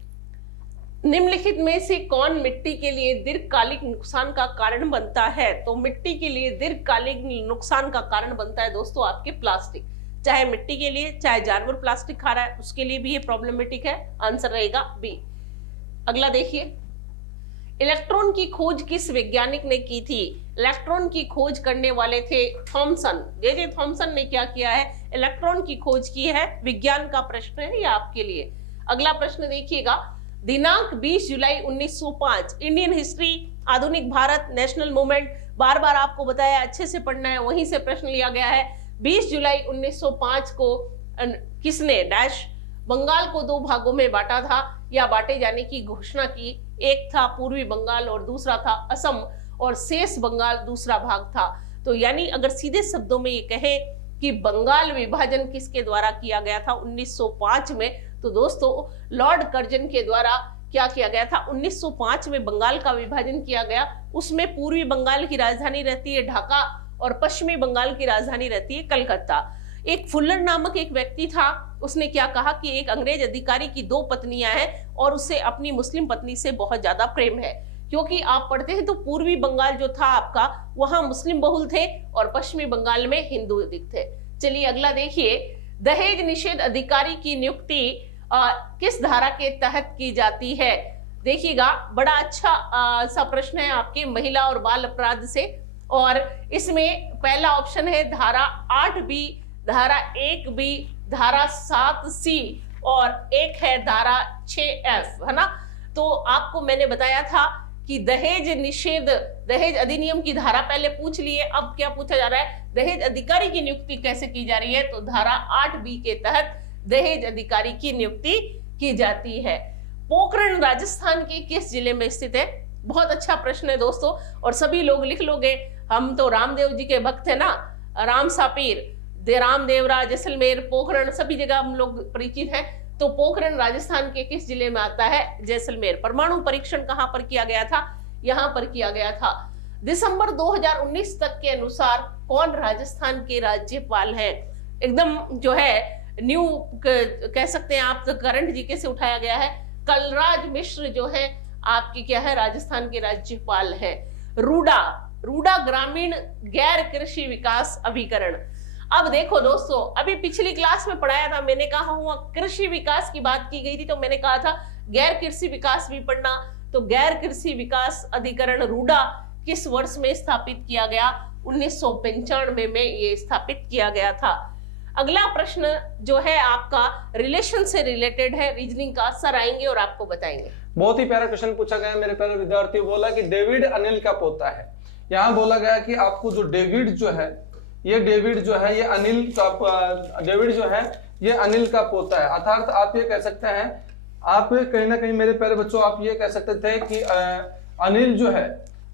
निम्नलिखित में से कौन मिट्टी के लिए दीर्घकालिक नुकसान का कारण बनता है? तो मिट्टी के लिए दीर्घकालिक नुकसान का कारण बनता है दोस्तों आपके प्लास्टिक। चाहे मिट्टी के लिए, चाहे जानवर प्लास्टिक खा रहा है उसके लिए भी ये प्रॉब्लमेटिक है। आंसर रहेगा बी। अगला देखिए, इलेक्ट्रॉन की खोज किस वैज्ञानिक ने की थी? इलेक्ट्रॉन की खोज करने वाले थे थॉमसन। जे थॉमसन ने क्या किया है? इलेक्ट्रॉन की खोज की है। विज्ञान का प्रश्न है ये आपके लिए। अगला प्रश्न देखिएगा, दिनांक 20 जुलाई 1905, इंडियन हिस्ट्री, आधुनिक भारत, नेशनल मूवमेंट, बार बार आपको बताया अच्छे से पढ़ना है, वहीं से प्रश्न लिया गया है। 20 जुलाई 1905 को किसने डैश बंगाल को दो भागों में बांटा था या बांटे जाने की घोषणा की? एक था पूर्वी बंगाल और दूसरा था असम, और शेष बंगाल दूसरा भाग था। तो यानी अगर सीधे शब्दों में ये कहें कि बंगाल विभाजन किसके द्वारा किया गया था 1905 में, तो दोस्तों लॉर्ड कर्जन के द्वारा क्या किया गया था? 1905 में बंगाल का विभाजन किया गया। उसमें पूर्वी बंगाल की राजधानी रहती है ढाका और पश्चिमी बंगाल की राजधानी रहती है कलकत्ता। एक फुल्लर नामक एक व्यक्ति था, उसने क्या कहा कि एक अंग्रेज अधिकारी की 2 पत्नियां हैं और उसे अपनी मुस्लिम पत्नी से बहुत ज्यादा प्रेम है। क्योंकि आप पढ़ते हैं तो पूर्वी बंगाल जो था आपका, वहां मुस्लिम बहुल थे और पश्चिमी बंगाल में हिंदू अधिक थे। चलिए अगला देखिए, दहेज निषेध अधिकारी की नियुक्ति किस धारा के तहत की जाती है? देखिएगा, बड़ा अच्छा सा प्रश्न है आपके महिला और बाल अपराध से, और इसमें पहला ऑप्शन है धारा 8B, धारा 1B, धारा 7C और एक है धारा 6F, है ना। तो आपको मैंने बताया था कि दहेज निषेध, दहेज अधिनियम की धारा पहले पूछ लिए, अब क्या पूछा जा रहा है? दहेज अधिकारी की नियुक्ति कैसे की जा रही है? तो धारा 8B के तहत दहेज अधिकारी की नियुक्ति की जाती है। पोखरण राजस्थान के किस जिले में स्थित है? बहुत अच्छा प्रश्न है दोस्तों, और सभी लोग लिख लोगे। हम तो रामदेव जी के भक्त है ना, राम सापीर, रामदेवरा, जैसलमेर, पोखरण, सभी जगह हम लोग परिचित हैं। तो पोखरण राजस्थान के किस जिले में आता है? जैसलमेर। परमाणु परीक्षण कहां पर किया गया था? यहां पर किया गया था। दिसंबर 2019 तक के अनुसार कौन राजस्थान के राज्यपाल हैं? एकदम जो है न्यू कह सकते हैं आप, तो करंट जीके से उठाया गया है। कलराज मिश्र जो है आपकी क्या है? राजस्थान के राज्यपाल है। रूडा ग्रामीण गैर कृषि विकास अभिकरण। अब देखो दोस्तों, अभी पिछली क्लास में पढ़ाया था, मैंने कहा हुआ कृषि विकास की बात की गई थी, तो मैंने कहा था गैर कृषि विकास भी पढ़ना। तो गैर कृषि विकास अधिकरण रूडा किस वर्ष में स्थापित किया गया? 1995 में ये स्थापित किया गया था। अगला प्रश्न जो है आपका रिलेशन से रिलेटेड है, रीजनिंग का, सर आएंगे और आपको बताएंगे। बहुत ही प्यारा क्वेश्चन पूछा गया मेरे प्यारे विद्यार्थी। बोला कि डेविड अनिल का पोता है। यहाँ बोला गया कि आपको जो डेविड जो है, ये डेविड जो है, ये अनिल का, डेविड जो है ये अनिल का पोता है। अर्थात आप ये कह सकते हैं, आप कहीं ना कहीं मेरे प्यारे बच्चों आप ये कह सकते थे कि अनिल जो है,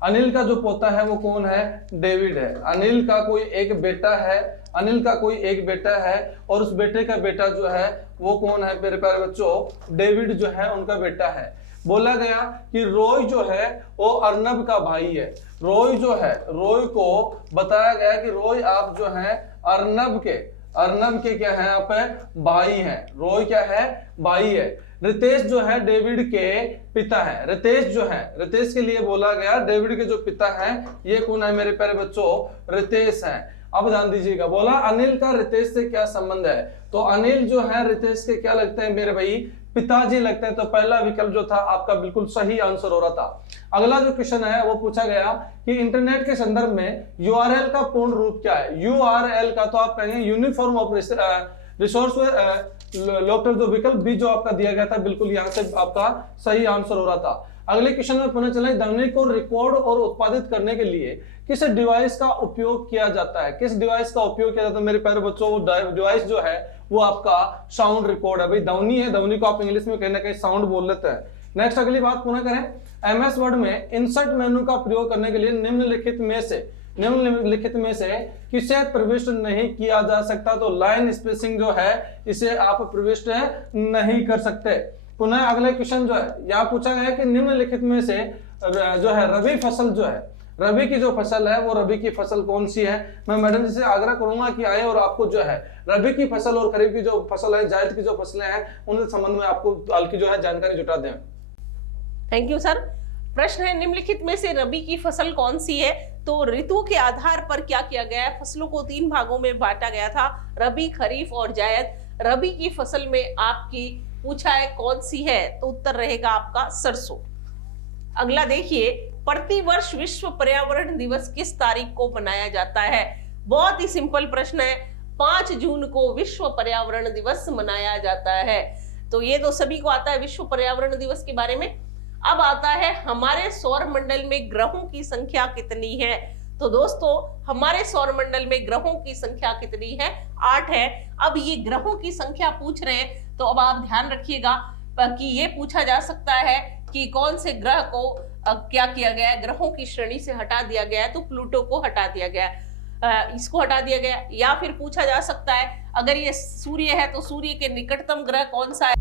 अनिल का जो पोता है वो कौन है? डेविड है। अनिल का कोई एक बेटा है, अनिल का कोई एक बेटा है, और उस बेटे का बेटा जो है वो कौन है मेरे प्यारे बच्चों? डेविड जो है उनका बेटा है। बोला गया कि रॉय जो है वो अर्नब का भाई है। रॉय जो है, रॉय को बताया गया कि रॉय आप जो है अर्नब के क्या है? आप भाई हैं। रॉय क्या है? भाई है। रितेश जो है डेविड के पिता है। रितेश जो है, रितेश के लिए बोला गया डेविड के जो पिता हैं ये कौन है मेरे प्यारे बच्चों? रितेश हैं। अब ध्यान दीजिएगा, बोला अनिल का रितेश से क्या संबंध है? तो अनिल जो है रितेश के क्या लगते हैं मेरे भाई? पिताजी लगते हैं। तो पहला विकल्प जो था आपका बिल्कुल सही आंसर हो रहा था। अगला जो क्वेश्चन है वो पूछा गया कि इंटरनेट के संदर्भ में यूआरएल का पूर्ण रूप क्या है? यूआरएल का तो आप कहेंगे यूनिफॉर्म ऑफ रिसोर्स लोकल, जो विकल्प भी जो आपका दिया गया था बिल्कुल यहाँ से आपका सही आंसर हो रहा था। अगले क्वेश्चन में पुनः चले, ध्वनि को रिकॉर्ड और उत्पादित करने के लिए किस डिवाइस का उपयोग किया जाता है? किस डिवाइस का उपयोग किया जाता है मेरे प्यारे बच्चों? वो डिवाइस जो है वो आपका साउंड रिकॉर्ड है। भाई ध्वनि है, ध्वनि को आप इंग्लिश में कहीं ना कहीं साउंड बोल लेते हैं। नेक्स्ट अगली बात पुनः करें, एमएस वर्ड में इंसर्ट मेनू का प्रयोग करने के लिए निम्नलिखित में से किसे प्रविष्ट नहीं किया जा सकता? तो लाइन स्पेसिंग जो है इसे आप प्रविष्ट नहीं कर सकते। पुनः अगला क्वेश्चन जो है यहाँ पूछा गया कि निम्नलिखित में से जो है रबी फसल जो है, रबी की जो फसल है वो रबी की फसल कौन सी है? मैं मैडम जी से आग्रह करूंगा कि आए और आपको जो है रबी की फसल और खरीफ की जो फसल है, जायद की जो फसलें हैं, उनके संबंध में आपको हल्की जो है जानकारी जुटा दें। Thank you sir. प्रश्न है, निम्नलिखित में से रबी की फसल कौन सी है? तो ऋतु के आधार पर क्या किया गया है? फसलों को 3 भागों में बांटा गया था, रबी, खरीफ और जायद। रबी की फसल में आपकी पूछा है कौन सी है? तो उत्तर रहेगा आपका सरसों। अगला देखिए, प्रतिवर्ष विश्व पर्यावरण दिवस किस तारीख को मनाया जाता है? बहुत ही सिंपल प्रश्न है, 5 जून को विश्व पर्यावरण दिवस मनाया जाता है। तो ये तो सभी को आता है विश्व पर्यावरण दिवस के बारे में। अब आता है हमारे सौर मंडल में ग्रहों की संख्या कितनी है? तो दोस्तों हमारे सौर मंडल में ग्रहों की संख्या कितनी है? 8 है। अब ये ग्रहों की संख्या पूछ रहे हैं, तो अब आप ध्यान रखिएगा कि ये पूछा जा सकता है कि कौन से ग्रह को क्या किया गया है, ग्रहों की श्रेणी से हटा दिया गया है। तो प्लूटो को हटा दिया गया, इसको हटा दिया गया। या फिर पूछा जा सकता है अगर ये सूर्य है तो सूर्य के निकटतम ग्रह कौन सा है?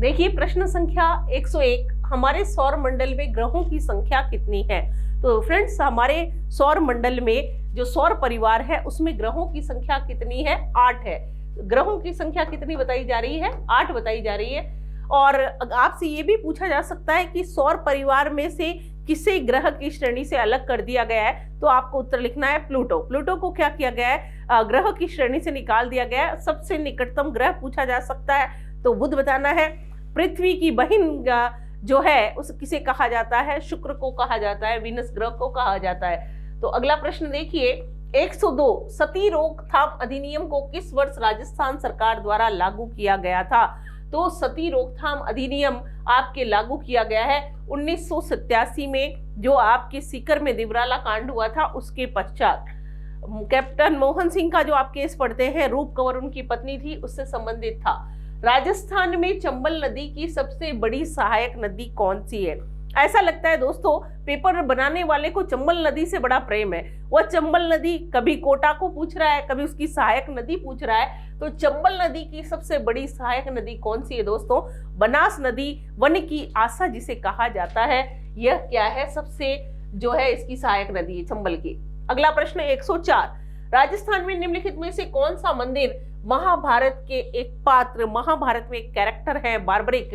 देखिए प्रश्न संख्या 101, हमारे सौर मंडल में ग्रहों की संख्या कितनी है? तो फ्रेंड्स हमारे सौर मंडल में जो सौर परिवार है उसमें ग्रहों की संख्या कितनी है? 8 है। ग्रहों की संख्या कितनी बताई जा रही है? 8 बताई जा रही है। और आपसे ये भी पूछा जा सकता है कि सौर परिवार में से किसे ग्रह की श्रेणी से अलग कर दिया गया है? तो आपको उत्तर लिखना है प्लूटो। प्लूटो को क्या किया गया है? ग्रह की श्रेणी से निकाल दिया गया है। सबसे निकटतम ग्रह पूछा जा सकता है तो बुध बताना है। पृथ्वी की बहन जो है उस किसे कहा जाता है? शुक्र को कहा जाता है, वीनस ग्रह को कहा जाता है। तो अगला प्रश्न देखिए 102, सती रोकथाम अधिनियम को किस वर्ष राजस्थान सरकार द्वारा लागू किया गया था? तो सती रोकथाम अधिनियम आपके लागू किया गया है 1987 में, जो आपके सीकर में दिवराला कांड हुआ था उसके पश्चात। कैप्टन मोहन सिंह का जो आप केस पढ़ते हैं, रूप कंवर उनकी पत्नी थी, उससे संबंधित था। राजस्थान में चंबल नदी की सबसे बड़ी सहायक नदी कौन सी है? ऐसा लगता है दोस्तों पेपर बनाने वाले को चंबल नदी से बड़ा प्रेम है। वह चंबल नदी कभी कोटा को पूछ रहा है, कभी उसकी सहायक नदी पूछ रहा है। तो चंबल नदी की सबसे बड़ी सहायक नदी कौन सी है दोस्तों? बनास नदी, वन की आशा जिसे कहा जाता है, यह क्या है? सबसे जो है इसकी सहायक नदी है चंबल की। अगला प्रश्न 104, राजस्थान में निम्नलिखित में से कौन सा मंदिर महाभारत के एक पात्र, महाभारत में एक कैरेक्टर है बार्बरिक,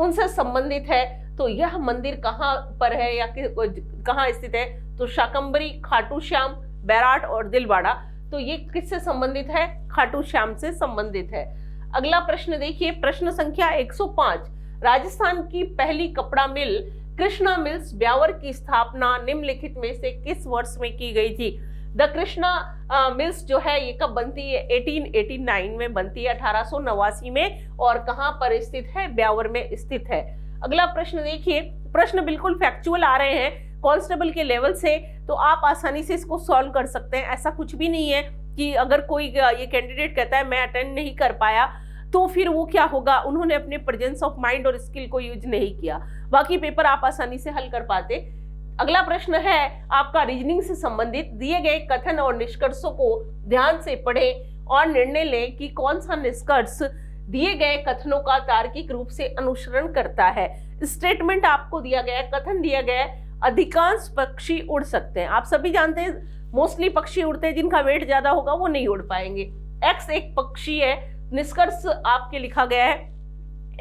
उनसे संबंधित है? तो यह मंदिर कहाँ पर है या कहाँ स्थित है? तो शाकंभरी, खाटू श्याम, बैराट और दिलवाड़ा। तो ये किससे संबंधित है? खाटू श्याम से संबंधित है। अगला प्रश्न देखिए प्रश्न संख्या 105, राजस्थान की पहली कपड़ा मिल कृष्णा मिल्स ब्यावर की स्थापना निम्नलिखित में से किस वर्ष में की गई थी? द कृष्णा मिल्स जो है ये कब बनती है? 1889 में बनती है, 1889 में। और कहाँ पर स्थित है? ब्यावर में स्थित है। अगला प्रश्न देखिए, प्रश्न बिल्कुल फैक्चुअल आ रहे हैं कांस्टेबल के लेवल से, तो आप आसानी से इसको सॉल्व कर सकते हैं। ऐसा कुछ भी नहीं है कि अगर कोई ये कैंडिडेट कहता है मैं अटेंड नहीं कर पाया तो फिर वो क्या होगा, उन्होंने अपने प्रेजेंस ऑफ माइंड और स्किल को यूज नहीं किया। बाकी पेपर आप आसानी से हल कर पाते। अगला प्रश्न है आपका रीजनिंग से संबंधित, दिए गए कथन और निष्कर्षों को ध्यान से पढ़ें और निर्णय लें कि कौन सा निष्कर्ष दिए गए कथनों का तार्किक रूप से अनुसरण करता है। स्टेटमेंट आपको दिया गया है, कथन दिया गया है, अधिकांश पक्षी उड़ सकते हैं। आप सभी जानते हैं मोस्टली पक्षी उड़ते हैं, जिनका वेट ज्यादा होगा वो नहीं उड़ पाएंगे। एक्स एक पक्षी है, निष्कर्ष आपके लिखा गया है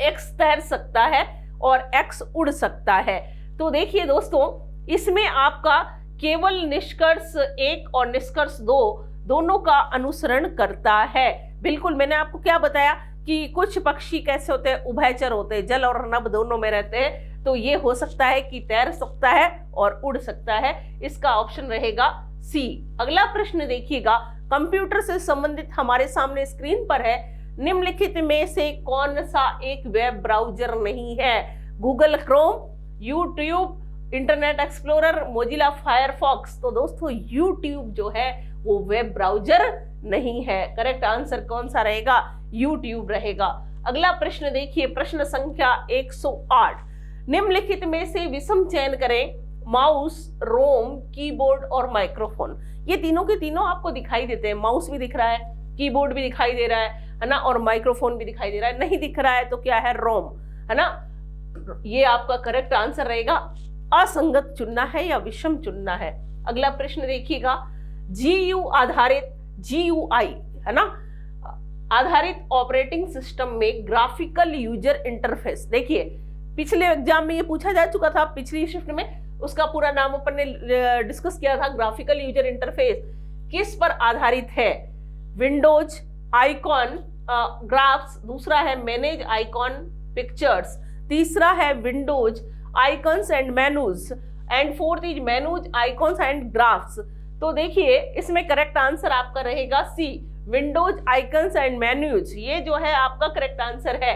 एक्स तैर सकता है और एक्स उड़ सकता है। तो देखिए दोस्तों इसमें आपका केवल निष्कर्ष 1 और निष्कर्ष 2 दोनों का अनुसरण करता है। बिल्कुल मैंने आपको क्या बताया कि कुछ पक्षी कैसे होते हैं, उभयचर होते हैं, जल और नभ दोनों में रहते हैं। तो ये हो सकता है कि तैर सकता है और उड़ सकता है, इसका ऑप्शन रहेगा सी। अगला प्रश्न देखिएगा, कंप्यूटर से संबंधित हमारे सामने स्क्रीन पर है, निम्नलिखित में से कौन सा एक वेब ब्राउजर नहीं है? Google Chrome, YouTube, internet explorer, Mozilla Firefox. तो दोस्तों यूट्यूब जो है वो वेब ब्राउजर नहीं है। करेक्ट आंसर कौन सा रहेगा? यूट्यूब रहेगा। अगला प्रश्न देखिए प्रश्न संख्या 108, निम्नलिखित में से विषम चयन करें, माउस, रोम, कीबोर्ड और माइक्रोफोन। ये तीनों के तीनों आपको दिखाई देते हैं, माउस भी दिख रहा है, कीबोर्ड भी दिखाई दे रहा है ना, और माइक्रोफोन भी दिखाई दे रहा है। नहीं दिख रहा है तो क्या है? रोम, है ना। ये आपका करेक्ट आंसर रहेगा। असंगत चुनना है या विषम चुनना है। अगला प्रश्न देखिएगा, जीयू आधारित, जीयूआई है ना, आधारित ऑपरेटिंग सिस्टम में ग्राफिकल यूजर इंटरफेस। देखिए पिछले एग्जाम में ये पूछा जा चुका था, पिछली शिफ्ट में उसका पूरा नाम अपन ने डिस्कस किया था। ग्राफिकल यूजर इंटरफेस किस पर आधारित है? विंडोज, आइकॉन ग्राफ्स, दूसरा है मैनेज आइकॉन पिक्चर्स, तीसरा है Windows icons and menus, and fourth is menus, icons and graphs. तो देखिए इसमें करेक्ट आंसर आपका रहेगा सी, विंडोज, आइकन्स एंड मेन्यूज। ये जो है आपका करेक्ट आंसर है।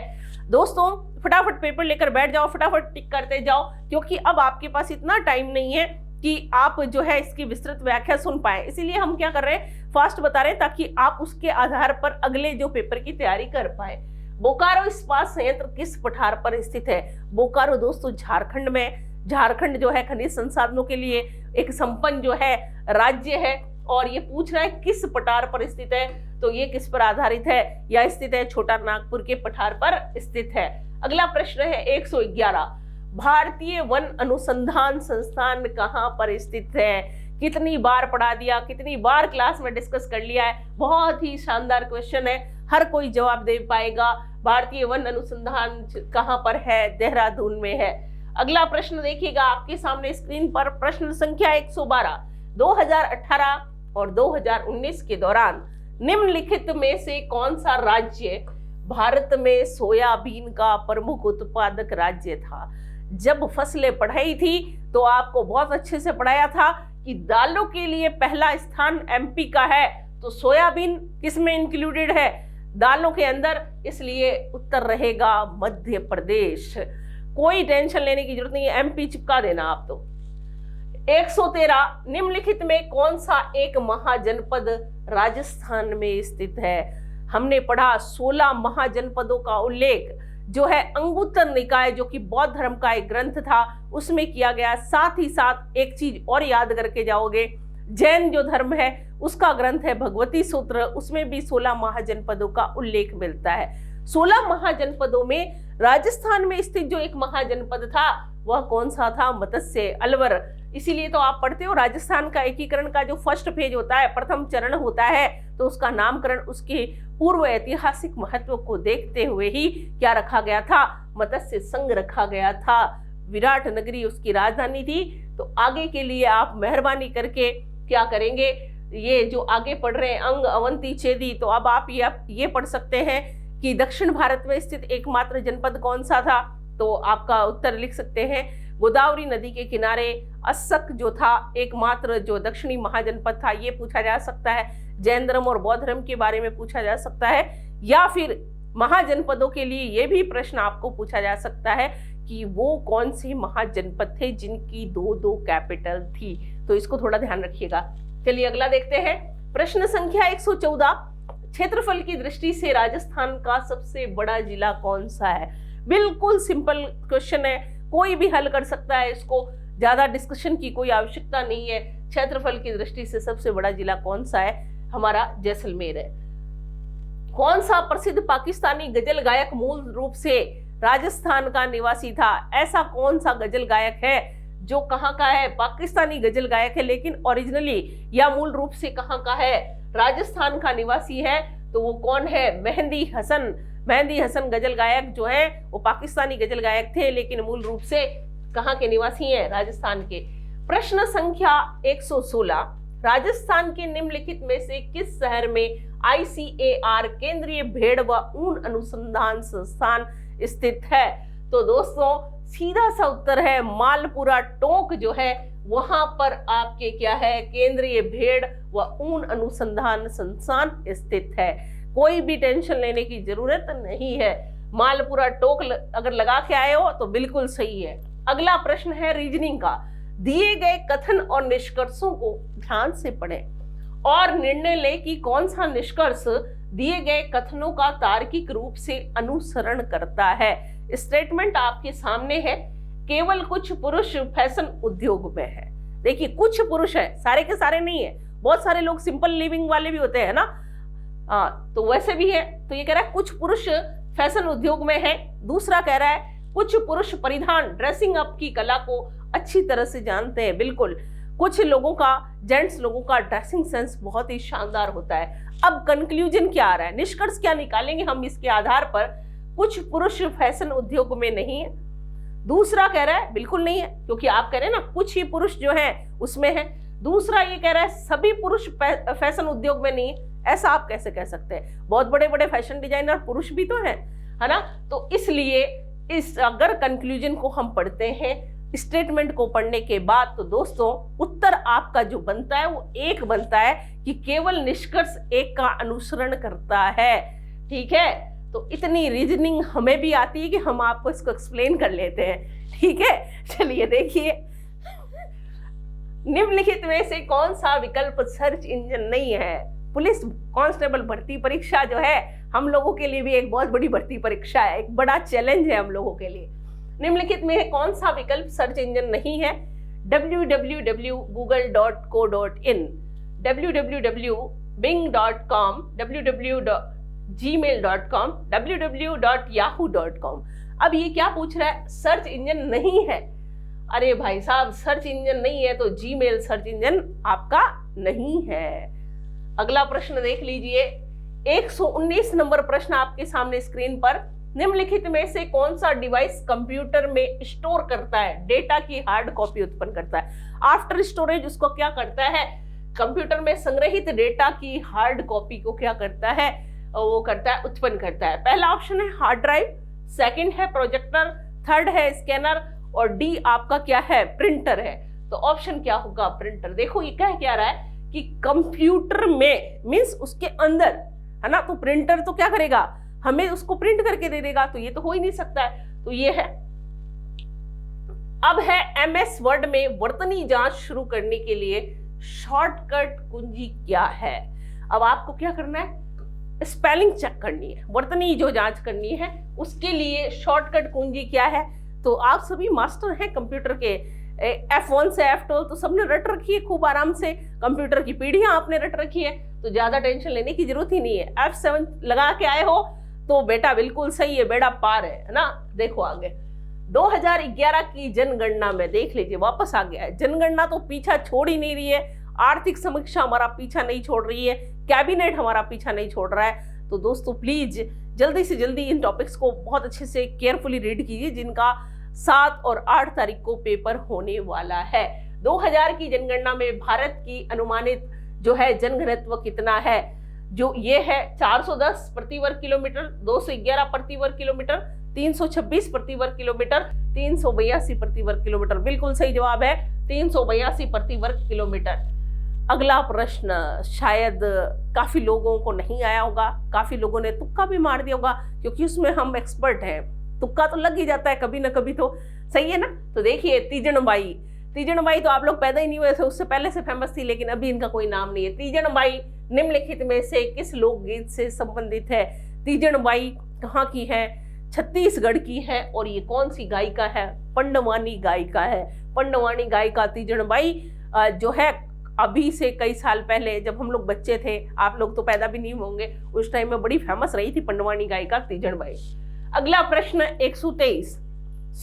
दोस्तों फटाफट पेपर लेकर बैठ जाओ, फटाफट टिक करते जाओ, क्योंकि अब आपके पास इतना टाइम नहीं है कि आप जो है इसकी विस्तृत व्याख्या सुन पाए। इसीलिए हम क्या कर रहे हैं, फास्ट बता रहे हैं ताकि आप उसके आधार पर अगले जो पेपर की तैयारी कर पाए। बोकारो इस्पात संयंत्र किस पठार पर स्थित है? बोकारो दोस्तों झारखंड में। झारखंड जो है खनिज संसाधनों के लिए एक संपन्न जो है राज्य है, और ये पूछ रहा है किस पठार पर स्थित है, तो ये किस पर आधारित है? या स्थित है छोटा नागपुर के पठार पर स्थित है। अगला प्रश्न है 111, भारतीय वन अनुसंधान संस्थान कहाँ पर स्थित है? कितनी बार पढ़ा दिया, कितनी बार क्लास में डिस्कस कर लिया है, बहुत ही शानदार क्वेश्चन है, हर कोई जवाब दे पाएगा। भारतीय वन अनुसंधान कहाँ पर है? देहरादून में है। अगला प्रश्न देखिएगा आपके सामने स्क्रीन पर, प्रश्न संख्या 112, 2018 और 2019 के दौरान निम्नलिखित में से कौन सा राज्य भारत में सोयाबीन का प्रमुख उत्पादक राज्य था? जब फसलें पढ़ाई थी तो आपको बहुत अच्छे से पढ़ाया था कि दालों के लिए पहला स्थान एमपी का है, तो सोयाबीन किसमें इंक्लूडेड है? दालों के अंदर, इसलिए उत्तर रहेगा मध्य प्रदेश। कोई टेंशन लेने की जरूरत नहीं है, एमपी चिपका देना आप तो। 113, निम्नलिखित में कौन सा एक महाजनपद राजस्थान में स्थित है? हमने पढ़ा 16 महाजनपदों का उल्लेख जो है अंगुत्तर निकाय, जो कि बौद्ध धर्म का एक ग्रंथ था, उसमें किया गया। साथ ही साथ एक चीज और याद करके जाओगे, जैन जो धर्म है उसका ग्रंथ है भगवती सूत्र, उसमें भी 16 महाजनपदों का उल्लेख मिलता है। 16 महाजनपदों में राजस्थान में स्थित जो एक महाजनपद था वह कौन सा था? मत्स्य, अलवर। इसीलिए तो आप पढ़ते हो राजस्थान का एकीकरण का जो फर्स्ट फेज होता है, प्रथम चरण होता है, तो उसका नामकरण उसके पूर्व ऐतिहासिक महत्व को देखते हुए ही क्या रखा गया था? मत्स्य संघ रखा गया था। विराट नगरी उसकी राजधानी थी। तो आगे के लिए आप मेहरबानी करके क्या करेंगे, ये जो आगे पढ़ रहे हैं अंग, अवंती, चेदी, तो अब आप ये पढ़ सकते हैं कि दक्षिण भारत में स्थित एकमात्र जनपद कौन सा था? तो आपका उत्तर लिख सकते हैं गोदावरी नदी के किनारे अस्सक जो था एकमात्र जो दक्षिणी महाजनपद था, ये पूछा जा सकता है। जैन धर्म और बौद्ध धर्म के बारे में पूछा जा सकता है, या फिर महाजनपदों के लिए ये भी प्रश्न आपको पूछा जा सकता है कि वो कौन से महाजनपद थे जिनकी 2-2 कैपिटल थी। तो इसको थोड़ा ध्यान रखिएगा। चलिए अगला देखते हैं, प्रश्न संख्या 114, क्षेत्रफल की दृष्टि से राजस्थान का सबसे बड़ा जिला कौन सा है? बिल्कुल सिंपल क्वेश्चन है, कोई भी हल कर सकता है इसको, ज्यादा डिस्कशन की कोई आवश्यकता नहीं है। क्षेत्रफल की दृष्टि से सबसे बड़ा जिला कौन सा है? हमारा जैसलमेर है। कौन सा प्रसिद्ध पाकिस्तानी गजल गायक मूल रूप से राजस्थान का निवासी था? ऐसा कौन सा गजल गायक है जो कहाँ का है? पाकिस्तानी गजल गायक है, लेकिन ओरिजिनली या मूल रूप से कहाँ का है? राजस्थान का निवासी है। तो वो कौन है? मेहंदी हसन। मेहंदी हसन गजल गायक जो है वो पाकिस्तानी गजल गायक थे, लेकिन मूल रूप से कहाँ के निवासी हैं? राजस्थान के। प्रश्न संख्या 116, राजस्थान के निम्नलिखित में से किस शहर में ICAR केंद्रीय भेड़ व ऊन अनुसंधान संस्थान स्थित है? तो दोस्तों सीधा सा उत्तर है मालपुरा टोंक जो है वहां पर आपके क्या है? केंद्रीय भेड़ व ऊन अनुसंधान संस्थान स्थित है। कोई भी टेंशन लेने की जरूरत नहीं है। मालपुरा टोक अगर लगा के आए हो तो बिल्कुल सही है। अगला प्रश्न है रीजनिंग का। दिए गए कथन और निष्कर्षों को ध्यान से पढ़ें और निर्णय लें कि कौन सा निष्कर्ष दिए गए कथनों का तार्किक रूप से अनुसरण करता है। स्टेटमेंट आपके सामने है, केवल कुछ पुरुष फैशन उद्योग में है। देखिए कुछ पुरुष है, सारे के सारे नहीं है। बहुत सारे लोग सिंपल लिविंग वाले भी होते हैं ना, तो वैसे भी है। तो ये कह रहा है कुछ पुरुष फैशन उद्योग में है। दूसरा कह रहा है कुछ पुरुष परिधान ड्रेसिंग अप की कला को अच्छी तरह से जानते हैं। बिल्कुल, कुछ लोगों का, जेंट्स लोगों का ड्रेसिंग सेंस बहुत ही शानदार होता है। अब कंक्लूजन क्या आ रहा है, निष्कर्ष क्या निकालेंगे हम इसके आधार पर? कुछ पुरुष फैशन उद्योग में नहीं है। दूसरा कह रहा है बिल्कुल नहीं है, क्योंकि आप कह रहे हैं ना कुछ ही पुरुष जो है उसमें है। दूसरा ये कह रहा है सभी पुरुष फैशन उद्योग में नहीं है। ऐसा आप कैसे कह सकते हैं? बहुत बड़े बड़े फैशन डिजाइनर पुरुष भी तो हैं, है ना। तो इसलिए इस अगर कंक्लूजन को हम पढ़ते हैं, स्टेटमेंट को पढ़ने के बाद, तो दोस्तों उत्तर आपका जो बनता है वो एक बनता है कि केवल निष्कर्ष एक का अनुसरण करता है। ठीक है, तो इतनी रीजनिंग हमें भी आती है कि हम आपको इसको एक्सप्लेन कर लेते हैं। ठीक है, चलिए देखिए, निम्नलिखित में से कौन सा विकल्प सर्च इंजन नहीं है? पुलिस कांस्टेबल भर्ती परीक्षा जो है हम लोगों के लिए भी एक बहुत बड़ी भर्ती परीक्षा है, एक बड़ा चैलेंज है हम लोगों के लिए। निम्नलिखित में कौन सा विकल्प सर्च इंजन नहीं है? www.google.co.in, www.bing.com, www.gmail.com, www.yahoo.com। अब ये क्या पूछ रहा है? सर्च इंजन नहीं है। अरे भाई साहब, सर्च इंजन नहीं है तो जीमेल सर्च इंजन आपका नहीं है। अगला प्रश्न देख लीजिए, 119 नंबर प्रश्न आपके सामने स्क्रीन पर। निम्नलिखित में से कौन सा डिवाइस कंप्यूटर में स्टोर करता है, डेटा की हार्ड कॉपी उत्पन्न करता है? आफ्टर स्टोरेज उसको क्या करता है? कंप्यूटर में संग्रहित डेटा की हार्ड कॉपी को क्या करता है? वो करता है, उत्पन्न करता है। पहला ऑप्शन है हार्ड ड्राइव, सेकंड है प्रोजेक्टर, थर्ड है स्कैनर, और डी आपका क्या है? प्रिंटर है। तो ऑप्शन क्या होगा? प्रिंटर। देखो ये क्या रहा है कि कंप्यूटर में मींस उसके अंदर है ना, तो प्रिंटर तो क्या करेगा? हमें उसको प्रिंट करके दे देगा, तो ये तो हो ही नहीं सकता है। तो ये है। अब है MS वर्ड में वर्तनी जांच शुरू करने के लिए शॉर्टकट कुंजी क्या है? अब आपको क्या करना है? स्पेलिंग चेक करनी है, वर्तनी जो जांच करनी है उसके लिए शॉर्टकट कुंजी क्या है? तो आप सभी मास्टर हैं कंप्यूटर के, F1 से F12 तो सबने रट रखी है खूब आराम से, कंप्यूटर की पीढ़ियां आपने रट रखी है, तो ज्यादा टेंशन लेने की जरूरत ही नहीं है। F7 लगा के आए हो तो बेटा बिल्कुल सही है, बेड़ा पार है ना। देखो आगे 2011 की जनगणना में देख लीजिए, वापस आ गया है। जनगणना तो पीछा छोड़ ही नहीं रही है, आर्थिक समीक्षा हमारा पीछा नहीं छोड़ रही है, कैबिनेट हमारा पीछा नहीं छोड़ रहा है। तो दोस्तों प्लीज जल्दी से जल्दी इन टॉपिक्स को बहुत अच्छे से केयरफुली रीड कीजिए, जिनका 7 और 8 तारीख को पेपर होने वाला है। 2000 की जनगणना में भारत की अनुमानित जो है जनघनत्व कितना है? जो ये है 410 प्रति वर्ग किलोमीटर, 211 प्रति वर्ग किलोमीटर, 326 प्रति वर्ग किलोमीटर, 382 प्रति वर्ग किलोमीटर। बिल्कुल सही जवाब है 382 प्रति वर्ग किलोमीटर। अगला प्रश्न शायद काफी लोगों को नहीं आया होगा, काफी लोगों ने तुक्का भी मार दिया होगा, क्योंकि उसमें हम एक्सपर्ट हैं, तुक्का तो लग ही जाता है कभी ना कभी, तो सही है ना। तो देखिए तीजनबाई, तीजनबाई तो आप लोग पैदा ही नहीं हुए थे, उससे पहले से फेमस थी, लेकिन अभी इनका कोई नाम नहीं है। तीजनबाई निम्नलिखित में से किस लोकगीत से संबंधित है? तीजनबाई कहाँ की है? छत्तीसगढ़ की है, और ये कौन सी गायिका है? पंडवानी गायिका है। पंडवानी गायिका तीजनबाई जो है अभी से कई साल पहले जब हम लोग बच्चे थे, आप लोग तो पैदा भी नहीं होंगे, उस टाइम में बड़ी फेमस रही थी पंडवानी गायिका तीजनबाई। अगला प्रश्न 123,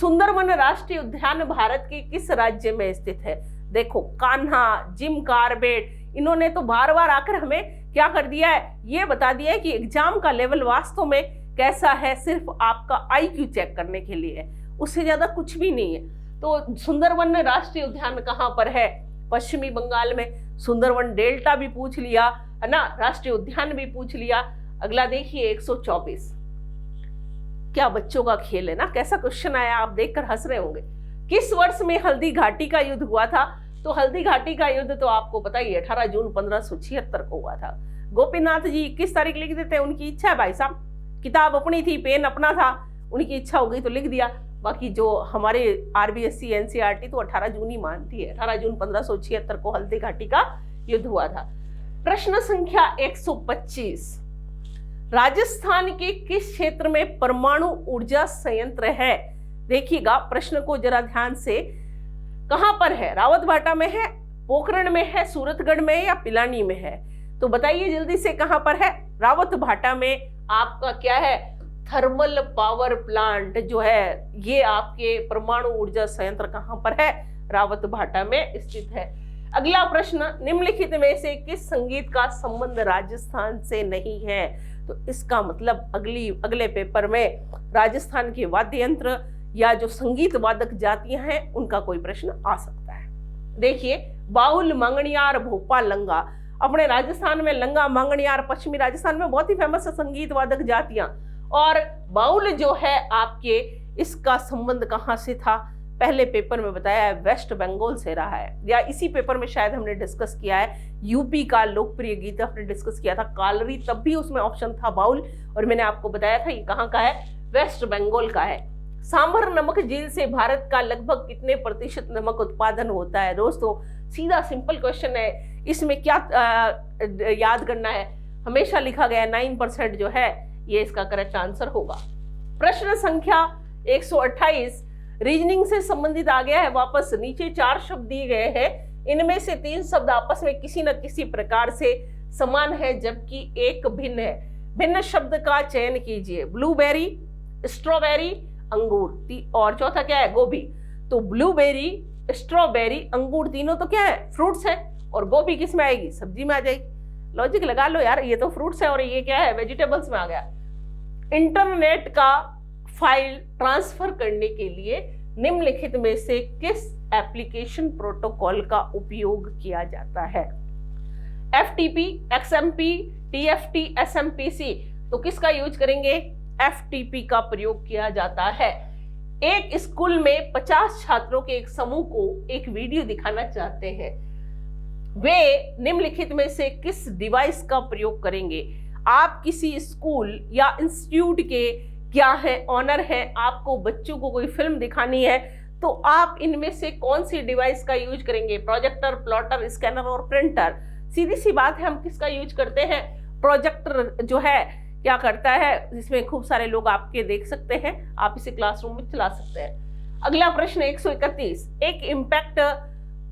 सुंदरवन राष्ट्रीय उद्यान भारत के किस राज्य में स्थित है? देखो कान्हा, जिम कार्बेट, इन्होंने तो बार बार आकर हमें क्या कर दिया है, ये बता दिया है कि एग्जाम का लेवल वास्तव में कैसा है, सिर्फ आपका IQ चेक करने के लिए है, उससे ज्यादा कुछ भी नहीं है। तो सुंदरवन राष्ट्रीय उद्यान कहाँ पर है? पश्चिमी बंगाल में। सुंदरवन डेल्टा भी पूछ लिया है ना, राष्ट्रीय उद्यान भी पूछ लिया। अगला देखिए 124, क्या बच्चों का खेल है ना, कैसा क्वेश्चन आया, आप देखकर हंस रहे होंगे। किस वर्ष में हल्दी घाटी का युद्ध हुआ था? तो हल्दी घाटी का युद्ध तो आपको पता ही है 18 जून 1576 को हुआ था। गोपीनाथ जी किस तारीख लिख देते हैं? उनकी इच्छा है भाई साहब, किताब अपनी थी, पेन अपना था, उनकी इच्छा हो गई तो लिख दिया। बाकी जो हमारे RBSC NCERT तो 18 जून ही मानती है, 18 जून 1576 को हल्दी घाटी का युद्ध हुआ था। प्रश्न संख्या 125, राजस्थान के किस क्षेत्र में परमाणु ऊर्जा संयंत्र है? देखिएगा प्रश्न को जरा ध्यान से, कहां पर है? रावतभाटा में है, पोखरण में है, सूरतगढ़ में या पिलानी में है? तो बताइए जल्दी से कहां पर है? रावतभाटा में आपका क्या है? थर्मल पावर प्लांट जो है, ये आपके परमाणु ऊर्जा संयंत्र कहां पर है? रावतभाटा में स्थित है। अगला प्रश्न, निम्नलिखित में से किस संगीत का संबंध राजस्थान से नहीं है? तो इसका मतलब अगले पेपर में राजस्थान के वाद्य यंत्र या जो संगीत वादक जातियां हैं उनका कोई प्रश्न आ सकता है। देखिए बाउल, मंगनियार, भोपा, लंगा, अपने राजस्थान में लंगा, मंगनियार पश्चिमी राजस्थान में बहुत ही फेमस है संगीत वादक जातियां, और बाउल जो है आपके इसका संबंध कहाँ से था? पहले पेपर में बताया है वेस्ट बंगाल से रहा है, या इसी पेपर में शायद हमने डिस्कस किया है यूपी का लोकप्रिय गीत हमने डिस्कस किया था कालरी, तब भी उसमें ऑप्शन था बाउल, और मैंने आपको बताया था ये कहाँ का है, वेस्ट बंगाल का है। सांभर नमक झील से भारत का लगभग कितने प्रतिशत नमक उत्पादन होता है? दोस्तों सीधा सिंपल क्वेश्चन है, इसमें क्या याद करना है, हमेशा लिखा गया 9% जो है ये इसका करेक्ट आंसर होगा। प्रश्न संख्या 128 रीजनिंग से संबंधित आ गया है वापस। नीचे 4 शब्द दिए गए हैं, इनमें से 3 शब्द आपस में किसी न किसी प्रकार से समान है जबकि एक भिन्न है। भिन्न शब्द का चयन कीजिए। ब्लूबेरी, स्ट्रॉबेरी, अंगूर, और चौथा क्या है, गोभी। तो ब्लूबेरी, स्ट्रॉबेरी, अंगूर तीनों तो क्या है, फ्रूट्स है, और गोभी किस में आएगी, सब्जी में आ जाएगी। लॉजिक लगा लो यार, ये तो फ्रूट्स है और ये क्या है, वेजिटेबल्स में आ गया। इंटरनेट का फाइल ट्रांसफर करने के लिए निम्नलिखित में से किस एप्लीकेशन प्रोटोकॉल का उपयोग किया जाता है? FTP, XMP, TFT, SMPC। तो किसका यूज करेंगे? FTP का प्रयोग किया जाता है। एक स्कूल में 50 छात्रों के एक समूह को एक वीडियो दिखाना चाहते हैं, वे निम्नलिखित में से किस डिवाइस का प्रयोग करेंगे? आप किसी स्कूल या इंस्टीट्यूट के क्या है, ऑनर है, आपको बच्चों को कोई फिल्म दिखानी है, तो आप इनमें से कौन सी डिवाइस का यूज करेंगे? प्रोजेक्टर, प्लॉटर, स्कैनर और प्रिंटर। सीधी सी बात है, हम किसका यूज करते हैं? प्रोजेक्टर जो है क्या करता है, जिसमें खूब सारे लोग आपके देख सकते हैं, आप इसे क्लासरूम में चला सकते हैं। अगला प्रश्न 131, एक इम्पैक्ट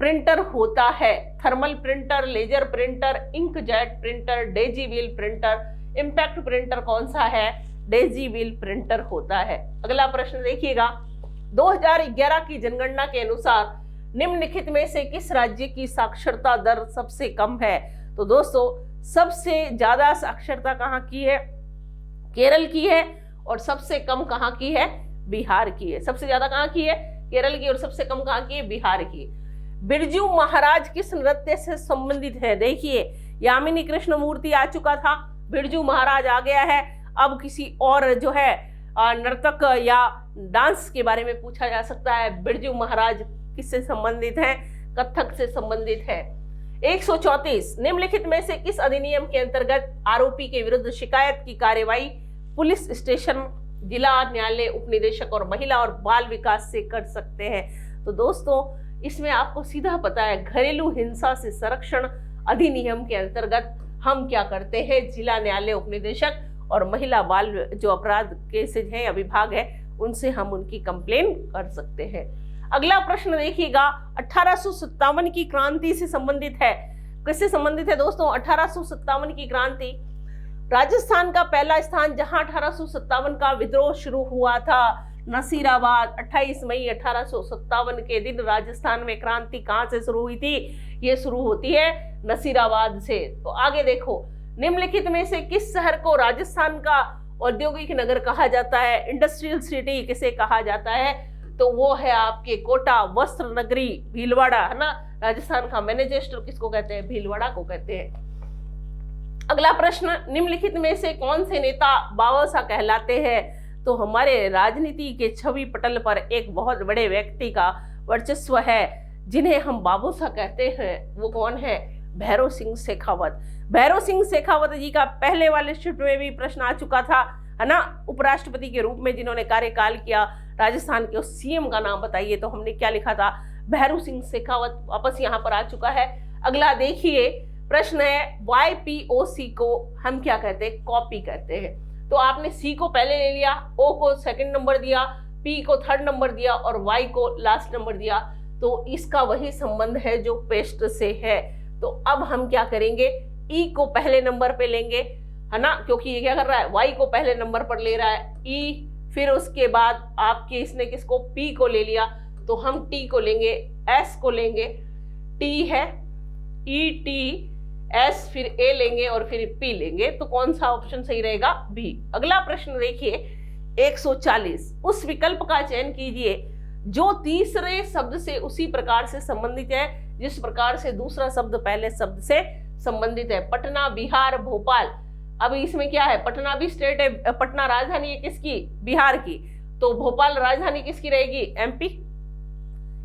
प्रिंटर होता है, thermal printer, laser printer, inkjet printer, daisy wheel printer. Impact printer कौन सा है? डेजी व्हील प्रिंटर होता है। अगला प्रश्न देखिएगा, 2011 की जनगणना के अनुसार निम्नलिखित में से किस राज्य की साक्षरता दर सबसे कम है? तो दोस्तों सबसे ज्यादा साक्षरता कहाँ की है? केरल की है, और सबसे कम कहाँ की है? बिहार की है। सबसे ज्यादा कहाँ की है? केरल की, और सबसे कम कहाँ की है? बिहार की। बिरजू महाराज किस नृत्य से संबंधित है? देखिए यामिनी कृष्ण मूर्ति आ चुका था, बिरजू महाराज आ गया है, अब किसी और जो है नर्तक या डांस के बारे में पूछा जा सकता है। बिरजू महाराज किससे संबंधित है? कथक से संबंधित है। 134, निम्नलिखित में से किस अधिनियम के अंतर्गत आरोपी के विरुद्ध शिकायत की कार्यवाही पुलिस स्टेशन, जिला न्यायालय, उपनिदेशक और महिला और बाल विकास से कर सकते हैं? तो दोस्तों इसमें आपको सीधा पता है, घरेलू हिंसा से संरक्षण अधिनियम के अंतर्गत हम क्या करते हैं? जिला न्यायालय, उपनिदेशक और महिला बाल जो अपराध केसेज हैं या विभाग है, उनसे हम उनकी कंप्लेन कर सकते हैं। अगला प्रश्न देखिएगा, 1857 की क्रांति से संबंधित है। किससे संबंधित है दोस्तों? 1857 की क्रांति। राजस्थान का पहला स्थान जहां 1857 का विद्रोह शुरू हुआ था, नसीराबाद। 28 मई 1857 के दिन राजस्थान में क्रांति कहां से शुरू हुई थी? ये शुरू होती है नसीराबाद से। तो आगे देखो, निम्नलिखित में से किस शहर को राजस्थान का औद्योगिक नगर कहा जाता है? इंडस्ट्रियल सिटी किसे कहा जाता है? तो वो है आपके कोटा। वस्त्र नगरी भीलवाड़ा है ना, राजस्थान का मैनेजेस्टर किसको कहते हैं? भीलवाड़ा को कहते हैं। अगला प्रश्न, निम्नलिखित में से कौन से नेता बावसा कहलाते हैं? तो हमारे राजनीति के छवि पटल पर एक बहुत बड़े व्यक्ति का वर्चस्व है जिन्हें हम बाबूसा कहते हैं, वो कौन है? भैरव सिंह शेखावत। भैरव सिंह शेखावत जी का पहले वाले शिफ्ट में भी प्रश्न आ चुका था, है ना, उपराष्ट्रपति के रूप में जिन्होंने कार्यकाल किया, राजस्थान के उस सीएम का नाम बताइए, तो हमने क्या लिखा था? भैरव सिंह शेखावत। वापस यहाँ पर आ चुका है। अगला देखिए प्रश्न है, YPOC को हम क्या कहते हैं? कॉपी कहते हैं। तो आपने सी को पहले ले लिया, ओ को सेकंड नंबर दिया, पी को थर्ड नंबर दिया और वाई को लास्ट नंबर दिया, तो इसका वही संबंध है जो पेस्ट से है। तो अब हम क्या करेंगे? ई को पहले नंबर पे लेंगे, है ना, क्योंकि ये क्या कर रहा है? वाई को पहले नंबर पर ले रहा है ई, फिर उसके बाद आपके इसने किसको? पी को ले लिया, तो हम टी को लेंगे, एस को लेंगे, टी है ई टी एस, फिर ए लेंगे और फिर पी लेंगे। तो कौन सा ऑप्शन सही रहेगा? बी। अगला प्रश्न देखिए 140, उस विकल्प का चयन कीजिए जो तीसरे शब्द से उसी प्रकार से संबंधित है जिस प्रकार से दूसरा शब्द पहले शब्द से संबंधित है। पटना, बिहार, भोपाल। अब इसमें क्या है? पटना भी स्टेट है, पटना राजधानी है किसकी? बिहार की। तो भोपाल राजधानी किसकी रहेगी? एमपी।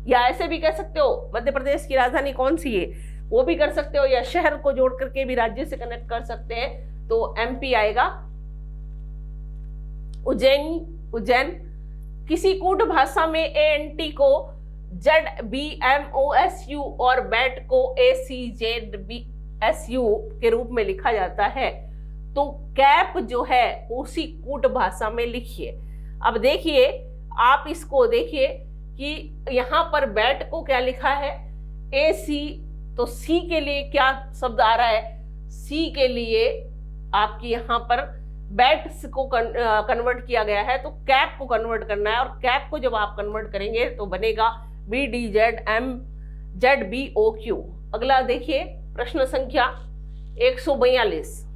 या ऐसे भी कह सकते हो मध्य प्रदेश की राजधानी कौन सी है, वो भी कर सकते हो, या शहर को जोड़ करके भी राज्य से कनेक्ट कर सकते हैं, तो एमपी आएगा। उज्जैन। किसी कूट भाषा में एएनटी को ZBMOSU और बैट को ACZBSU के रूप में लिखा जाता है, तो कैप जो है उसी कूट भाषा में लिखिए। अब देखिए, आप इसको देखिए कि यहाँ पर बैट को क्या लिखा है? AC, तो सी के लिए क्या शब्द आ रहा है? सी के लिए आपकी यहाँ पर बैट्स को कन्वर्ट किया गया है, तो कैप को कन्वर्ट करना है, और कैप को जब आप कन्वर्ट करेंगे तो बनेगा BDZMZBOQ। अगला देखिए प्रश्न संख्या 142।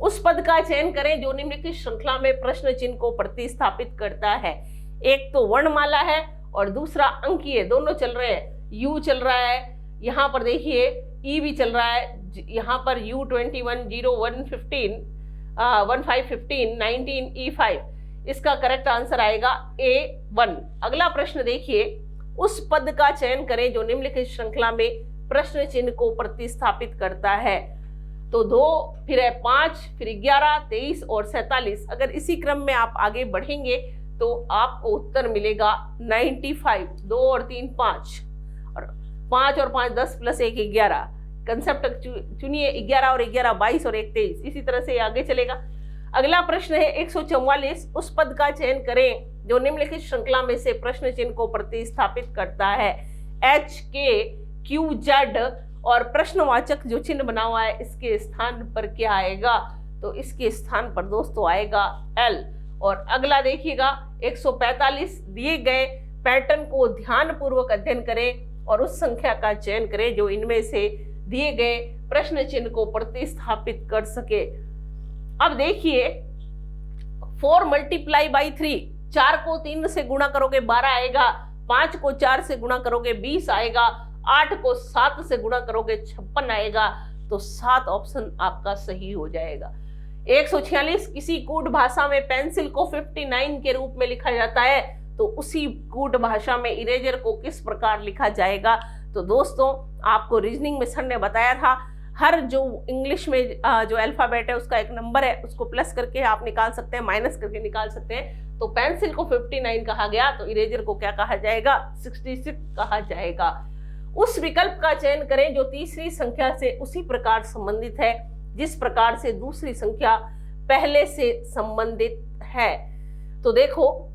उस पद का चयन करें जो निम्नलिखित श्रृंखला में प्रश्न चिन्ह को प्रतिस्थापित करता है। एक तो वर्णमाला है और दूसरा अंकीय, दोनों चल रहे हैं। यू चल रहा है, यहाँ पर देखिए ई भी चल रहा है, यहाँ पर U21 01 15 15 15 19 E5। इसका करेक्ट आंसर आएगा A1। अगला प्रश्न देखिए, उस पद का चयन करें जो निम्नलिखित श्रृंखला में प्रश्न चिन्ह को प्रतिस्थापित करता है। तो 2, फिर है 5, फिर 11, 23 और 47। अगर इसी क्रम में आप आगे बढ़ेंगे तो आपको उत्तर मिलेगा 95। 2 और 3 5, और 5 और 5 10 प्लस 1 11। कंसेप्ट चुनिए, 11 और 11 22 और 1 23। इसी तरह से आगे चलेगा। अगला प्रश्न है 144। उस पद का चयन करें जो निम्नलिखित श्रृंखला में से प्रश्न चिन्ह को प्रतिस्थापित करता है। HKQZ और प्रश्नवाचक जो चिन्ह बना हुआ है इसके स्थान पर क्या आएगा? तो इसके स्थान पर दोस्तों आएगा L। और अगला देखिएगा 145। दिए गए पैटर्न को ध्यान पूर्वक अध्ययन करें और उस संख्या का चयन करें जो इनमें से दिए गए प्रश्न चिन्ह को प्रतिस्थापित कर सके। अब देखिए 4 × 3, 4 को 3 से गुणा करोगे 12 आएगा, 5 को 4 से गुणा करोगे 20 आएगा, 8 को 7 से गुणा करोगे 56 आएगा। तो 7 ऑप्शन आपका सही हो जाएगा। 146। किसी कूट भाषा में पेंसिल को 59 के रूप में लिखा जाता है, तो उसी कूट भाषा में इरेजर को किस प्रकार लिखा जाएगा? तो दोस्तों आपको रीजनिंग में सर ने बताया था, हर जो इंग्लिश में जो अल्फाबेट है उसका एक नंबर है, उसको प्लस करके आप निकाल सकते हैं, माइनस करके निकाल सकते हैं। तो पेंसिल को 59 कहा गया, तो इरेजर को क्या कहा जाएगा? 66 कहा जाएगा। उस विकल्प का चयन करें जो तीसरी संख्या से उसी प्रकार संबंधित है जिस प्रकार से दूसरी संख्या पहले से संबंधित है। तो देखो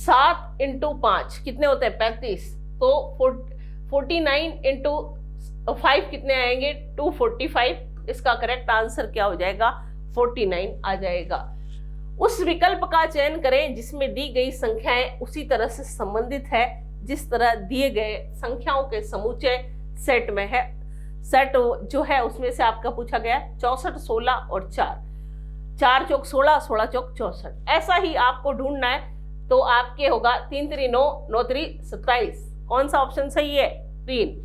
7 × 5 कितने होते हैं? 35। तो 49 × 5 कितने आएंगे? 245। इसका करेक्ट आंसर क्या हो जाएगा? 49 आ जाएगा। उस विकल्प का चयन करें जिसमें दी गई संख्याएं उसी तरह से संबंधित है जिस तरह दिए गए संख्याओं के समुच्चय सेट में है। सेट जो है उसमें से आपका पूछा गया 64, 16 और 4। 4 चौक 16, 16 चौक 64। ऐसा ही आपको ढूंढना है, तो आपके होगा 3 3 9, 9 3 27। कौन सा ऑप्शन सही है? 3।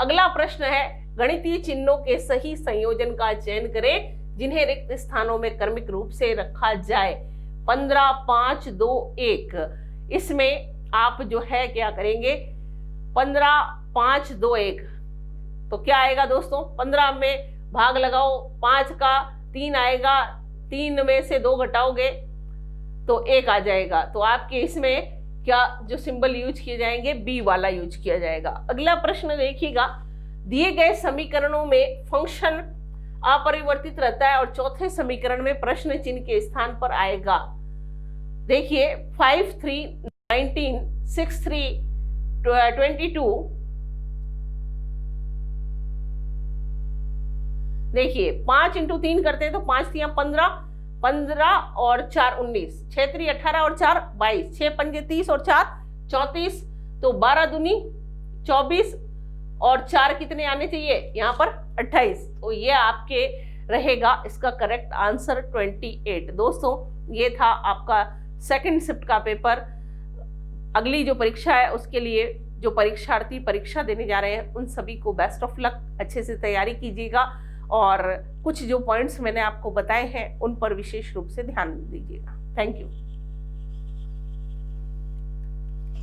अगला प्रश्न है गणितीय चिन्हों के सही संयोजन का चयन करें जिन्हें रिक्त स्थानों में क्रमिक रूप से रखा जाए। 15 5 2 1। इसमें आप जो है क्या करेंगे? 15 5 2 1। तो क्या आएगा दोस्तों? 15 में भाग लगाओ, 5 का 3 आएगा, 3 में से 2 घटाओगे तो 1 आ जाएगा। तो आपके इसमें क्या जो सिंबल यूज किए जाएंगे? बी वाला यूज किया जाएगा। अगला प्रश्न देखिएगा, दिए गए समीकरणों में फंक्शन अपरिवर्तित रहता है और चौथे समीकरण में प्रश्न चिन्ह के स्थान पर आएगा। देखिए 5 3 19 6 3 22। देखिए 5 × 3 करते हैं तो 5 3 15, 15 और 4 19, 6 3 18 और 4 22, 6 5 30 और 4 34। तो 12 दूनी 24 और 4 कितने आने चाहिए? यहाँ पर 28। तो ये आपके रहेगा इसका करेक्ट आंसर 28। दोस्तों ये था आपका सेकंड शिफ्ट का पेपर। अगली जो परीक्षा है उसके लिए जो परीक्षार्थी परीक्षा देने जा रहे हैं उन सभी को बेस्ट ऑफ लक। अच्छे से तैयारी कीजिएगा और कुछ जो पॉइंट्स मैंने आपको बताए हैं उन पर विशेष रूप से ध्यान दीजिएगा। Thank you.